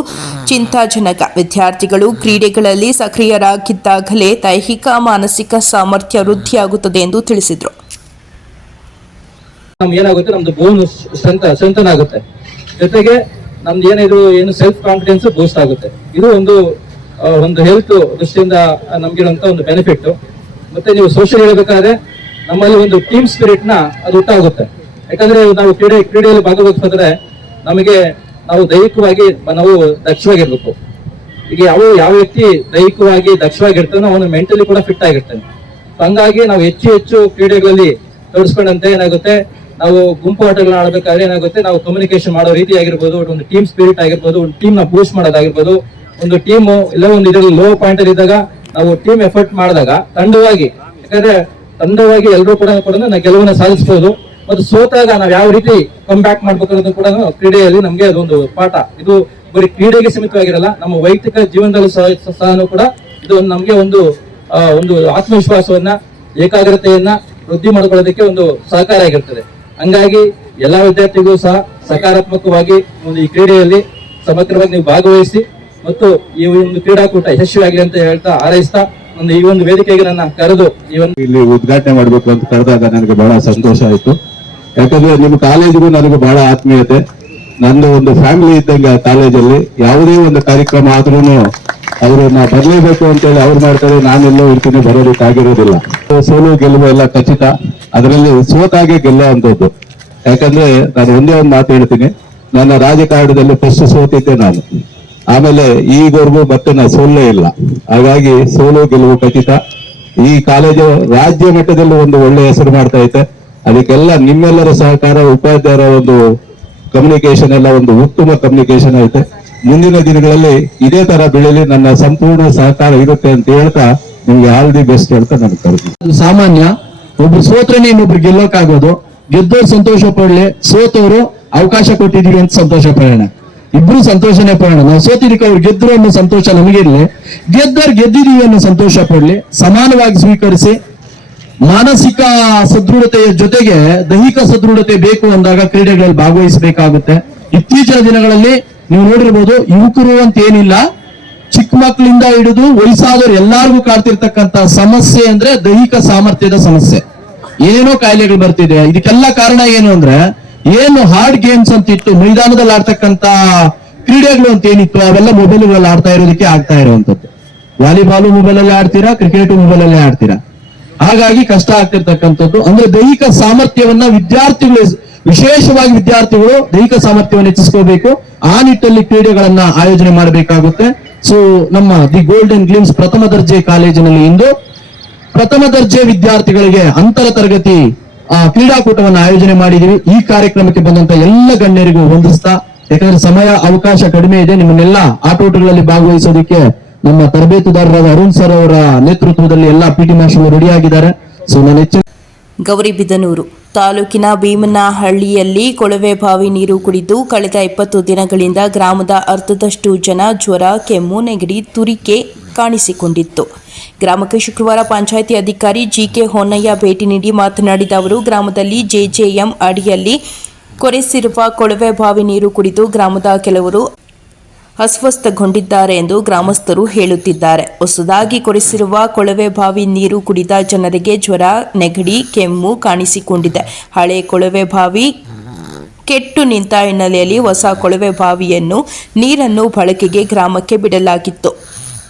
ಚಿಂತಾಜನಕ. ವಿದ್ಯಾರ್ಥಿಗಳು ಕ್ರೀಡೆಗಳಲ್ಲಿ ಸಕ್ರಿಯರಾಗಿದ್ದಾಗಲೇ ದೈಹಿಕ ಮಾನಸಿಕ ಸಾಮರ್ಥ್ಯ ವೃದ್ಧಿಯಾಗುತ್ತದೆ ಎಂದು ತಿಳಿಸಿದರು. ಏನಾಗುತ್ತೆ, ನಮ್ದು ಬೋನ್ ಸ್ಟ್ರೆಂಥನ್ ಆಗುತ್ತೆ. ಜೊತೆಗೆ ನಮ್ದು ಏನು ಸೆಲ್ಫ್ ಕಾನ್ಫಿಡೆನ್ಸ್ ಬೂಸ್ಟ್ ಆಗುತ್ತೆ. ಇದು ಒಂದು ಹೆಲ್ತ್ ದೃಷ್ಟಿಯಿಂದ ನಮ್ಗಿರುವಂತ ಒಂದು ಬೆನಿಫಿಟ್. ಮತ್ತೆ ನೀವು ಸೋಷಿಯಲ್ ಹೇಳ್ಬೇಕಾದ್ರೆ ನಮ್ಮಲ್ಲಿ ಒಂದು ಟೀಮ್ ಸ್ಪಿರಿಟ್ ನ ಅದು ಹುಟ್ಟಾಗುತ್ತೆ. ಯಾಕಂದ್ರೆ ನಾವು ಕ್ರೀಡೆಯಲ್ಲಿ ಭಾಗವಹಿಸಿದ್ರೆ ನಾವು ದೈಹಿಕವಾಗಿ ನಾವು ದಕ್ಷವಾಗಿರ್ಬೇಕು. ಈಗ ಯಾವ ವ್ಯಕ್ತಿ ದೈಹಿಕವಾಗಿ ದಕ್ಷವಾಗಿರ್ತಾನೋ ಅವನು ಮೆಂಟಲಿ ಕೂಡ ಫಿಟ್ ಆಗಿರ್ತಾನೆ. ಹಂಗಾಗಿ ನಾವು ಹೆಚ್ಚು ಕ್ರೀಡೆಗಳಲ್ಲಿ ತೋರಿಸ್ಕೊಂಡಂತೆ ಏನಾಗುತ್ತೆ, ನಾವು ಗುಂಪು ಆಟಗಳನ್ನ ಆಡಬೇಕಾದ್ರೆ ಏನಾಗುತ್ತೆ, ನಾವು ಕಮ್ಯುನಿಕೇಶನ್ ಮಾಡೋ ರೀತಿ ಆಗಿರ್ಬೋದು, ಒಂದು ಟೀಮ್ ಸ್ಪಿರಿಟ್ ಆಗಿರ್ಬೋದು, ಒಂದು ಟೀಮ್ ನ ಬೂಸ್ಟ್ ಮಾಡೋದಾಗಿರ್ಬೋದು, ಒಂದು ಟೀಮ್ ಎಲ್ಲ ಒಂದು ಇದರಲ್ಲಿ ಲೋ ಪಾಯಿಂಟ್ ಅಲ್ಲಿ ಇದ್ದಾಗ ನಾವು ಟೀಮ್ ಎಫರ್ಟ್ ಮಾಡಿದಾಗ ತಂಡವಾಗಿ ಎಲ್ಲರೂ ಕೂಡ ನಾವು ಗೆಲುವನ್ನ ಸಾಧಿಸಬಹುದು. ಮತ್ತು ಸೋತಾಗ ನಾವು ಯಾವ ರೀತಿ ಕಮ್ ಬ್ಯಾಕ್ ಮಾಡ್ಬೇಕು ಅನ್ನೋದು ಕೂಡ ಕ್ರೀಡೆಯಲ್ಲಿ ನಮ್ಗೆ ಅದೊಂದು ಪಾಠ. ಇದು ಬರೀ ಕ್ರೀಡೆಗೆ ಸೀಮಿತವಾಗಿರಲ್ಲ, ನಮ್ಮ ವೈಯಕ್ತಿಕ ಜೀವನದಲ್ಲೂ ಸಹ ಕೂಡ ಇದು ನಮ್ಗೆ ಒಂದು ಆತ್ಮವಿಶ್ವಾಸವನ್ನ, ಏಕಾಗ್ರತೆಯನ್ನ ವೃದ್ಧಿ ಮಾಡ್ಕೊಳ್ಳೋದಕ್ಕೆ ಒಂದು ಸಹಕಾರ ಆಗಿರ್ತದೆ. ಹಂಗಾಗಿ ಎಲ್ಲಾ ವಿದ್ಯಾರ್ಥಿಗಳು ಸಹ ಸಕಾರಾತ್ಮಕವಾಗಿ ಈ ಕ್ರೀಡೆಯಲ್ಲಿ ಸಮಗ್ರವಾಗಿ ನೀವು ಭಾಗವಹಿಸಿ ಮತ್ತು ಈ ಒಂದು ಕ್ರೀಡಾಕೂಟ ಯಶಸ್ವಿಯಾಗಲಿ ಅಂತ ಹೇಳ್ತಾ ಹಾರೈಸ್ತಾ ಈ ಒಂದು ವೇದಿಕೆಗೆ ನನ್ನ ಕರೆದು ಇಲ್ಲಿ ಉದ್ಘಾಟನೆ ಮಾಡಬೇಕು ಅಂತ ಕರೆದಾಗ ನನಗೆ ಬಹಳ ಸಂತೋಷ ಆಯ್ತು. ಯಾಕಂದ್ರೆ ನಿಮ್ಮ ಕಾಲೇಜಿಗೂ ನನಗೆ ಬಹಳ ಆತ್ಮೀಯತೆ. ನಂದು ಒಂದು ಫ್ಯಾಮಿಲಿ ಇದ್ದಂಗೆ ಆ ಕಾಲೇಜಲ್ಲಿ ಯಾವುದೇ ಒಂದು ಕಾರ್ಯಕ್ರಮ ಆದ್ರೂ ಅವ್ರನ್ನ ಬರಲೇಬೇಕು ಅಂತೇಳಿ ಅವ್ರು ಮಾಡ್ತಾರೆ, ನಾನೆಲ್ಲೋ ಇರ್ತೀನಿ, ಬರೋದಕ್ಕಾಗಿರೋದಿಲ್ಲ. ಸೋಲು ಗೆಲುವು ಎಲ್ಲ ಖಚಿತ, ಅದರಲ್ಲಿ ಸೋತಾಗೆ ಗೆಲ್ಲುವಂಥದ್ದು. ಯಾಕಂದ್ರೆ ನಾನು ಒಂದೇ ಒಂದು ಮಾತು ಹೇಳ್ತೀನಿ, ನನ್ನ ರಾಜಕಾರಣದಲ್ಲಿ ಫಸ್ಟ್ ಸೋತಿದ್ದೆ ನಾನು. ಆಮೇಲೆ ಈವರೆಗೂ ಮತ್ತೆ ನಾನು ಸೋಲೇ ಇಲ್ಲ. ಹಾಗಾಗಿ ಸೋಲು ಗೆಲುವು ಖಚಿತ. ಈ ಕಾಲೇಜು ರಾಜ್ಯ ಮಟ್ಟದಲ್ಲಿ ಒಂದು ಒಳ್ಳೆ ಹೆಸರು ಮಾಡ್ತಾ ಐತೆ. ಅದಕ್ಕೆಲ್ಲ ನಿಮ್ಮೆಲ್ಲರ ಸಹಕಾರ, ಉಪಾಧ್ಯಾಯರ ಒಂದು ಕಮ್ಯುನಿಕೇಶನ್ ಎಲ್ಲ ಒಂದು ಉತ್ತಮ ಕಮ್ಯುನಿಕೇಶನ್ ಐತೆ. ಮುಂದಿನ ದಿನಗಳಲ್ಲಿ ಇದೇ ತರ ಬೆಳೆಯಲಿ, ನನ್ನ ಸಂಪೂರ್ಣ ಸಹಕಾರ ಇರುತ್ತೆ ಅಂತ ಹೇಳ್ತಾ ನಿಮ್ಗೆ ಆಲ್ ದಿ ಬೆಸ್ಟ್ ಹೇಳ್ತಾ ನಾನು ಕರೆದು. ಸಾಮಾನ್ಯ ಒಬ್ರು ಸೋತ್ರನೇ ಇನ್ನೊಬ್ರು ಗೆಲ್ಲೋಕಾಗೋದು. ಗೆದ್ದವ್ರು ಸಂತೋಷ ಪಡ್ಲಿ, ಸೋತವರು ಅವಕಾಶ ಕೊಟ್ಟಿದೀವಿ ಅಂತ ಸಂತೋಷ ಪಡೋಣ. ಇಬ್ರು ಸಂತೋಷನೇ ಪಡೋಣ. ನಾವು ಸೋತಿದ್ದಕ್ಕೆ ಅವ್ರು ಗೆದ್ರು ಅನ್ನೋ ಸಂತೋಷ ನಮಗಿರ್ಲಿ, ಗೆದ್ದವ್ರು ಗೆದ್ದಿದೀವಿ ಅನ್ನೋ ಸಂತೋಷ ಪಡ್ಲಿ. ಸಮಾನವಾಗಿ ಸ್ವೀಕರಿಸಿ. ಮಾನಸಿಕ ಸದೃಢತೆಯ ಜೊತೆಗೆ ದೈಹಿಕ ಸದೃಢತೆ ಬೇಕು ಅಂದಾಗ ಕ್ರೀಡೆಗಳಲ್ಲಿ ಭಾಗವಹಿಸಬೇಕಾಗುತ್ತೆ. ಇತ್ತೀಚಿನ ದಿನಗಳಲ್ಲಿ ನೀವು ನೋಡಿರ್ಬೋದು, ಯುವಕರು ಅಂತ ಏನಿಲ್ಲ, ಚಿಕ್ಕ ಮಕ್ಕಳಿಂದ ಹಿಡಿದು ವಯಸ್ಸಾದವ್ರು ಎಲ್ಲಾರ್ಗೂ ಕಾಡ್ತಿರ್ತಕ್ಕಂತ ಸಮಸ್ಯೆ ಅಂದ್ರೆ ದೈಹಿಕ ಸಾಮರ್ಥ್ಯದ ಸಮಸ್ಯೆ. ಏನೇನೋ ಕಾಯಿಲೆಗಳು ಬರ್ತಿದೆ. ಇದಕ್ಕೆಲ್ಲ ಕಾರಣ ಏನು ಅಂದ್ರೆ, ಏನು ಹಾರ್ಡ್ ಗೇಮ್ಸ್ ಅಂತ ಇತ್ತು, ಮೈದಾನದಲ್ಲಿ ಆಡ್ತಕ್ಕಂತ ಕ್ರೀಡೆಗಳು ಅಂತ ಏನಿತ್ತು, ಅವೆಲ್ಲ ಮೊಬೈಲ್ಗಳಲ್ಲಿ ಆಡ್ತಾ ಇರೋದಕ್ಕೆ ಆಗ್ತಾ ಇರುವಂತದ್ದು. ವಾಲಿಬಾಲು ಮೊಬೈಲ್ ಅಲ್ಲಿ ಆಡ್ತೀರಾ, ಕ್ರಿಕೆಟ್ ಮೊಬೈಲ್ ಅಲ್ಲೇ ಆಡ್ತೀರಾ. ಹಾಗಾಗಿ ಕಷ್ಟ ಆಗ್ತಿರ್ತಕ್ಕಂಥದ್ದು. ಅಂದ್ರೆ ದೈಹಿಕ ಸಾಮರ್ಥ್ಯವನ್ನ ವಿದ್ಯಾರ್ಥಿಗಳು, ವಿಶೇಷವಾಗಿ ವಿದ್ಯಾರ್ಥಿಗಳು ದೈಹಿಕ ಸಾಮರ್ಥ್ಯವನ್ನು ಹೆಚ್ಚಿಸ್ಕೋಬೇಕು. ಆ ನಿಟ್ಟಲ್ಲಿ ಕ್ರೀಡೆಗಳನ್ನ ಆಯೋಜನೆ ಮಾಡಬೇಕಾಗುತ್ತೆ. ಸೊ ನಮ್ಮ ದಿ ಗೋಲ್ಡನ್ ಗ್ಲಿಮ್ಸ್ ಪ್ರಥಮ ದರ್ಜೆ ಕಾಲೇಜಿನಲ್ಲಿ ಇಂದು ಪ್ರಥಮ ದರ್ಜೆ ವಿದ್ಯಾರ್ಥಿಗಳಿಗೆ ಅಂತರ ತರಗತಿ ಕ್ರೀಡಾಕೂಟವನ್ನು ಆಯೋಜನೆ ಮಾಡಿದೀವಿ. ಈ ಕಾರ್ಯಕ್ರಮಕ್ಕೆ ಬಂದಂತ ಎಲ್ಲ ಗಣ್ಯರಿಗೂ ವಂದಿಸ್ತಾ, ಯಾಕಂದ್ರೆ ಸಮಯ ಅವಕಾಶ ಕಡಿಮೆ ಇದೆ, ನಿಮ್ಮನ್ನೆಲ್ಲ ಆಟೋಟಗಳಲ್ಲಿ ಭಾಗವಹಿಸೋದಕ್ಕೆ ನಮ್ಮ ತರಬೇತುದಾರರಾದ ಅರುಣ್ ಸರ್ ಅವರ ನೇತೃತ್ವದಲ್ಲಿ ಎಲ್ಲ ಪಿಟಿ ಮಾಸ್ಟರ್ ರೆಡಿ ಆಗಿದ್ದಾರೆ. ಸೊ ನಾನು ಹೆಚ್ಚಿನ ಗೌರಿಬಿದನೂರು ತಾಲೂಕಿನ ಭೀಮನಹಳ್ಳಿಯಲ್ಲಿ ಕೊಳವೆ ಬಾವಿ ನೀರು ಕುಡಿದು ಕಳೆದ 20 ದಿನಗಳಿಂದ ಗ್ರಾಮದ ಅರ್ಧದಷ್ಟು ಜನ ಜ್ವರ, ಕೆಮ್ಮು, ನೆಗಡಿ, ತುರಿಕೆ ಕಾಣಿಸಿಕೊಂಡಿತ್ತು. ಗ್ರಾಮಕ್ಕೆ ಶುಕ್ರವಾರ ಪಂಚಾಯಿತಿ ಅಧಿಕಾರಿ ಜಿಕೆ ಹೊನ್ನಯ್ಯ ಭೇಟಿ ನೀಡಿ ಮಾತನಾಡಿದ ಅವರು, ಗ್ರಾಮದಲ್ಲಿ ಜೆಜೆಎಂ ಅಡಿಯಲ್ಲಿ ಕೊರೆಸಿರುವ ಕೊಳವೆ ಬಾವಿ ನೀರು ಕುಡಿದು ಗ್ರಾಮದ ಕೆಲವರು ಅಸ್ವಸ್ಥಗೊಂಡಿದ್ದಾರೆ ಎಂದು ಗ್ರಾಮಸ್ಥರು ಹೇಳುತ್ತಿದ್ದಾರೆ. ಹೊಸದಾಗಿ ಕೊರೆಸಿರುವ ಕೊಳವೆ ಬಾವಿ ನೀರು ಕುಡಿದ ಜನರಿಗೆ ಜ್ವರ, ನೆಗಡಿ, ಕೆಮ್ಮು ಕಾಣಿಸಿಕೊಂಡಿದೆ. ಹಳೆ ಕೊಳವೆ ಬಾವಿ ಕೆಟ್ಟು ನಿಂತ ಹಿನ್ನೆಲೆಯಲ್ಲಿ ಹೊಸ ಕೊಳವೆ ಬಾವಿಯನ್ನು ನೀರನ್ನು ಬಳಕೆಗೆ ಗ್ರಾಮಕ್ಕೆ ಬಿಡಲಾಗಿತ್ತು.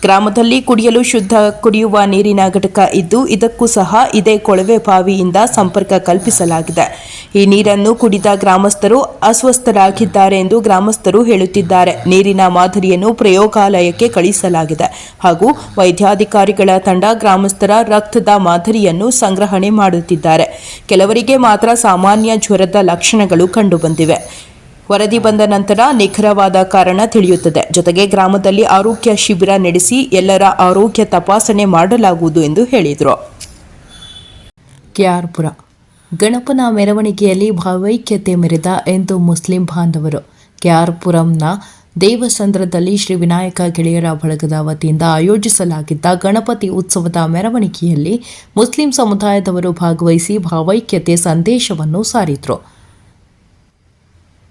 ಗ್ರಾಮದಲ್ಲಿ ಕುಡಿಯಲು ಶುದ್ಧ ಕುಡಿಯುವ ನೀರಿನ ಘಟಕ ಇದ್ದು, ಇದಕ್ಕೂ ಸಹ ಇದೇ ಕೊಳವೆ ಬಾವಿಯಿಂದ ಸಂಪರ್ಕ ಕಲ್ಪಿಸಲಾಗಿದೆ. ಈ ನೀರನ್ನು ಕುಡಿದ ಗ್ರಾಮಸ್ಥರು ಅಸ್ವಸ್ಥರಾಗಿದ್ದಾರೆ ಎಂದು ಗ್ರಾಮಸ್ಥರು ಹೇಳುತ್ತಿದ್ದಾರೆ. ನೀರಿನ ಮಾದರಿಯನ್ನು ಪ್ರಯೋಗಾಲಯಕ್ಕೆ ಕಳಿಸಲಾಗಿದೆ ಹಾಗೂ ವೈದ್ಯಾಧಿಕಾರಿಗಳ ತಂಡ ಗ್ರಾಮಸ್ಥರ ರಕ್ತದ ಮಾದರಿಯನ್ನು ಸಂಗ್ರಹಣೆ ಮಾಡುತ್ತಿದ್ದಾರೆ. ಕೆಲವರಿಗೆ ಮಾತ್ರ ಸಾಮಾನ್ಯ ಜ್ವರದ ಲಕ್ಷಣಗಳು ಕಂಡುಬಂದಿವೆ. ವರದಿ ಬಂದ ನಂತರ ನಿಖರವಾದ ಕಾರಣ ತಿಳಿಯುತ್ತದೆ. ಜೊತೆಗೆ ಗ್ರಾಮದಲ್ಲಿ ಆರೋಗ್ಯ ಶಿಬಿರ ನಡೆಸಿ ಎಲ್ಲರ ಆರೋಗ್ಯ ತಪಾಸಣೆ ಮಾಡಲಾಗುವುದು ಎಂದು ಹೇಳಿದರು. ಕೆಆರ್ಪುರ ಗಣಪನ ಮೆರವಣಿಗೆಯಲ್ಲಿ ಭಾವೈಕ್ಯತೆ ಮೆರೆದ ಹಿಂದೂ ಮುಸ್ಲಿಂ ಬಾಂಧವರು. ಕೆಆರ್ಪುರಂನ ದೇವಸಂದ್ರದಲ್ಲಿ ಶ್ರೀ ವಿನಾಯಕ ಗೆಳೆಯರ ಬಳಗದ ವತಿಯಿಂದ ಆಯೋಜಿಸಲಾಗಿದ್ದ ಗಣಪತಿ ಉತ್ಸವದ ಮೆರವಣಿಗೆಯಲ್ಲಿ ಮುಸ್ಲಿಂ ಸಮುದಾಯದವರು ಭಾಗವಹಿಸಿ ಭಾವೈಕ್ಯತೆ ಸಂದೇಶವನ್ನು ಸಾರಿದರು.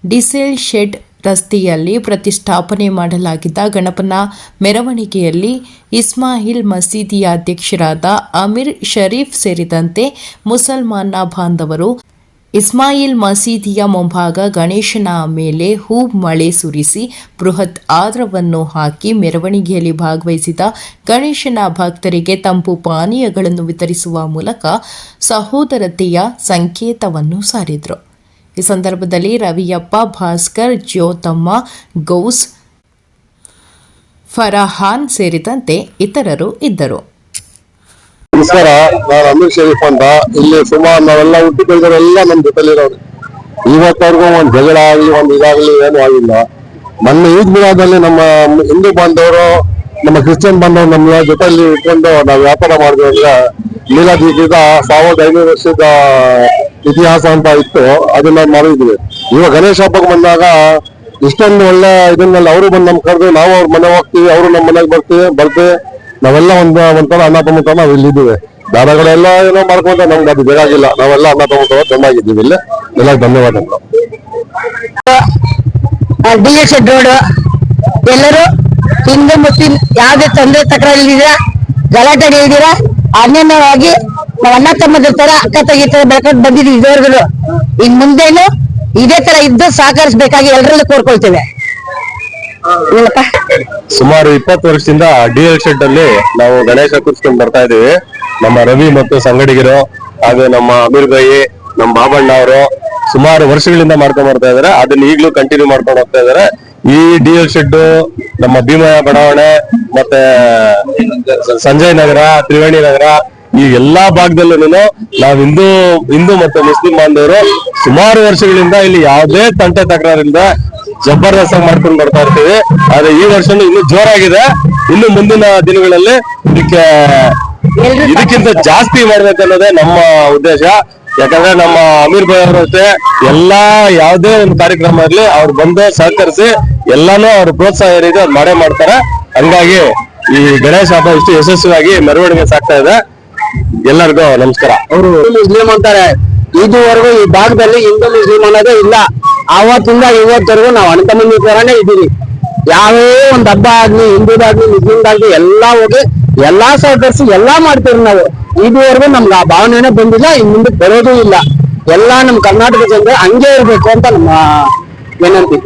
ಡಿಸೇಲ್ ಶೆಡ್ ರಸ್ತೆಯಲ್ಲಿ ಪ್ರತಿಷ್ಠಾಪನೆ ಮಾಡಲಾಗಿದ್ದ ಗಣಪನ ಮೆರವಣಿಗೆಯಲ್ಲಿ ಇಸ್ಮಾಯಿಲ್ ಮಸೀದಿಯ ಅಧ್ಯಕ್ಷರಾದ ಅಮೀರ್ ಶರೀಫ್ ಸೇರಿದಂತೆ ಮುಸಲ್ಮಾನ ಬಾಂಧವರು ಇಸ್ಮಾಯಿಲ್ ಮಸೀದಿಯ ಮುಂಭಾಗ ಗಣೇಶನ ಮೇಲೆ ಹೂ ಮಳೆ ಸುರಿಸಿ ಬೃಹತ್ ಆದ್ರವನ್ನು ಹಾಕಿ ಮೆರವಣಿಗೆಯಲ್ಲಿ ಭಾಗವಹಿಸಿದ ಗಣೇಶನ ಭಕ್ತರಿಗೆ ತಂಪು ಪಾನೀಯಗಳನ್ನು ವಿತರಿಸುವ ಮೂಲಕ ಸಹೋದರತೆಯ ಸಂಕೇತವನ್ನು ಸಾರಿದರು. ಈ ಸಂದರ್ಭದಲ್ಲಿ ರವಿಯಪ್ಪ, ಭಾಸ್ಕರ್, ಜ್ಯೋತಮ್ಮ, ಗೌಸ್, ಫರಹಾನ್ ಸೇರಿದಂತೆ ಇತರರು ಇದ್ದರು. ನಮಸ್ಕಾರ, ನಾನು ಅಮೀರ್ ಶರೀಫ್ ಅಂತ. ಇಲ್ಲಿ ಸುಮಾರು ನಾವೆಲ್ಲ ಹುಟ್ಟಿ ಬೆಳೆದವರೆಲ್ಲ ನಮ್ಮ ಜೊತೆಲಿರೋರು. ಇವತ್ತವರೆಗೂ ಒಂದು ಜಗಳ ಆಗಲಿ ಒಂದು ಇದಾಗಲಿ ಏನೂ ಆಗಿಲ್ಲ. ಮೊನ್ನೆ ಈದ್ ಮಿಲಾದಲ್ಲಿ ನಮ್ಮ ಹಿಂದೂ ಬಾಂಧವರು, ನಮ್ಮ ಕ್ರಿಶ್ಚಿಯನ್ ಬಾಂಧವರು ನಮ್ಮ ಜೊತೆಯಲ್ಲಿ ಇಟ್ಕೊಂಡು ನಾವು ವ್ಯಾಪಾರ ಮಾಡಿದ್ವಿ. ಅಂದ್ರೆ ಮೀಲಾದ್ ಈಗೀಗ 1500 ವರ್ಷದ ಇತಿಹಾಸ ಅಂತ ಇತ್ತು, ಅದನ್ನ ಮಾಡಿದ್ವಿ. ಇವಾಗ ಗಣೇಶ ಹಬ್ಬಕ್ಕೆ ಬಂದಾಗ ಇಷ್ಟೊಂದು ಒಳ್ಳೆ ಇದನ್ನೆಲ್ಲ ಅವರು ಬಂದು ನಮ್ ಕರೆದು ನಾವು ಅವ್ರ ಮನೆ ಹೋಗ್ತೀವಿ, ಅವರು ನಮ್ಮ ಮನೆಗೆ ಬರ್ತೀವಿ. ನಾವೆಲ್ಲ ಒಂಥರ ಅಣ್ಣ ತಮ್ಮ ನಾವು ಇಲ್ಲಿದ್ದೀವಿ. ದಾದಗಳೆಲ್ಲ ಏನೋ ಮಾಡ್ಕೊಂಡ್ರೆ ನಮ್ಗೆ ಅದು ಬೇಕಾಗಿಲ್ಲ. ನಾವೆಲ್ಲ ಅಣ್ಣ ತಮ್ಮ ಚೆನ್ನಾಗಿದ್ದೀವಿ. ಇಲ್ಲಿ ಎಲ್ಲ ಧನ್ಯವಾದಗಳು. ರೋಡ್ ಎಲ್ಲರೂ ಹಿಂದೂ ಮುಸ್ಲಿಂ ಯಾವುದೇ ತೊಂದರೆ ತಕರಾರಿದ್ದೀರಾ, ಗಲಾಟೆ ಇದ್ದೀರಾ, ಅನ್ಯವಾಗಿ ನಾವು ಅಣ್ಣ ತಮ್ಮದ ತರ ಅಕ್ಕ ತಂಗಿ ತರ ಬೆಳ್ಕೊಂಡು ಬಂದಿದ್ದೀವಿ ಇದುವರೆಗೂ. ಇನ್ ಮುಂದೇನು ಇದೇ ತರ ಇದ್ದು ಸಹಕರಿಸಬೇಕಾಗಿ ಎಲ್ಲರಲ್ಲೂ ಕೋರ್ಕೊಳ್ತೇವೆ. ಸುಮಾರು 20 ವರ್ಷದಿಂದ DL ಶೆಡ್ ಅಲ್ಲಿ ನಾವು ಗಣೇಶ ಕೂರಿಸ್ಕೊಂಡು ಬರ್ತಾ ಇದೀವಿ. ನಮ್ಮ ರವಿ ಮತ್ತು ಸಂಗಡಿಗರು ಹಾಗೂ ನಮ್ಮ ಅಮೀರ್ ಭಾಯಿ, ನಮ್ಮ ಬಾಬಣ್ಣ ಅವರು ಸುಮಾರು ವರ್ಷಗಳಿಂದ ಮಾಡ್ಕೊಂಡ್ ಬರ್ತಾ ಇದಾರೆ. ಅದನ್ನ ಈಗಲೂ ಕಂಟಿನ್ಯೂ ಮಾಡ್ಕೊಂಡು ಹೋಗ್ತಾ ಇದಾರೆ. ಈ DL ಶೆಡ್ ನಮ್ಮ ಭೀಮಯ್ಯ ಬಡಾವಣೆ ಮತ್ತೆ ಸಂಜಯ್ ನಗರ, ತ್ರಿವೇಣಿ ನಗರ ಈ ಎಲ್ಲಾ ಭಾಗದಲ್ಲೂ ನಾವು ಹಿಂದೂ ಮತ್ತು ಮುಸ್ಲಿಂ ಬಾಂಧವರು ಸುಮಾರು ವರ್ಷಗಳಿಂದ ಇಲ್ಲಿ ಯಾವುದೇ ತಂಟೆ ತಕರಾರಿಂದ ಜಬರ್ದಸ್ತ್ ಮಾಡ್ಕೊಂಡು ಬರ್ತಾ ಇರ್ತೀವಿ. ಆದ್ರೆ ಈ ವರ್ಷನೂ ಇನ್ನೂ ಜೋರಾಗಿದೆ. ಇನ್ನು ಮುಂದಿನ ದಿನಗಳಲ್ಲಿ ಇದಕ್ಕಿಂತ ಜಾಸ್ತಿ ಮಾಡ್ಬೇಕನ್ನೋದೇ ನಮ್ಮ ಉದ್ದೇಶ. ಯಾಕಂದ್ರೆ ನಮ್ಮ ಅಮೀರ್ ಭಾಯ್ ಅವ್ರ ಜೊತೆ ಎಲ್ಲಾ ಯಾವುದೇ ಒಂದು ಕಾರ್ಯಕ್ರಮ ಇರ್ಲಿ ಅವ್ರು ಬಂದು ಸಹಕರಿಸಿ ಎಲ್ಲಾನು ಅವ್ರು ಪ್ರೋತ್ಸಾಹ ಏನಿದೆ ಅವ್ರು ಮಾಡೇ ಮಾಡ್ತಾರೆ. ಹಂಗಾಗಿ ಈ ಗಣೇಶ ಹಬ್ಬ ಇಷ್ಟು ಯಶಸ್ವಿಯಾಗಿ ಮೆರವಣಿಗೆ ಸಾಗ್ತಾ ಇದೆ. ಎಲ್ಲರಿಗೂ ನಮಸ್ಕಾರ. ಅವರು ಮುಸ್ಲಿಂ ಅಂತಾರೆ, ಇದುವರೆಗೂ ಈ ಭಾಗದಲ್ಲಿ ಹಿಂದೂ ಮುಸ್ಲಿಂ ಅನ್ನೋದೇ ಇಲ್ಲ. ಆವತ್ತಿಂದ ಇವತ್ತವರೆಗೂ ನಾವು ಅಣ್ಣ ತಮ್ಮಂದಿ ತರಾನೇ ಇದ್ದೀವಿ. ಯಾವೇ ಒಂದ್ ಹಬ್ಬ ಆಗ್ಲಿ, ಹಿಂದೂದಾಗ್ಲಿ ಮುಸ್ಲಿಮ್ದಾಗ್ಲಿ ಎಲ್ಲಾ ಹೋಗಿ ಎಲ್ಲಾ ಸಹಕರಿಸಿ ಎಲ್ಲಾ ಮಾಡ್ತೀವಿ ನಾವು. ಇದುವರೆಗೂ ನಮ್ಗೆ ಆ ಭಾವನೆನೇ ಬಂದಿಲ್ಲ, ಇನ್ ಮುಂದೆ ಬರೋದೂ ಇಲ್ಲ. ಎಲ್ಲಾ ನಮ್ ಕರ್ನಾಟಕ ಜನರು ಹಂಗೆ ಇರ್ಬೇಕು ಅಂತ ನಮ್ಮ ವಿನಂತಿ.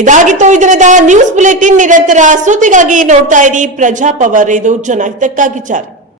ಇದಾಗಿತ್ತು ಈ ದಿನದ ನ್ಯೂಸ್ ಬುಲೆಟಿನ್. ನಿರಂತರ ಸುದ್ದಿಗಾಗಿ ನೋಡ್ತಾ ಇರಿ ಪ್ರಜಾಪವರ್. ಇದು ಜನಹಿತಕ್ಕಾಗಿ ಜಾರಿ.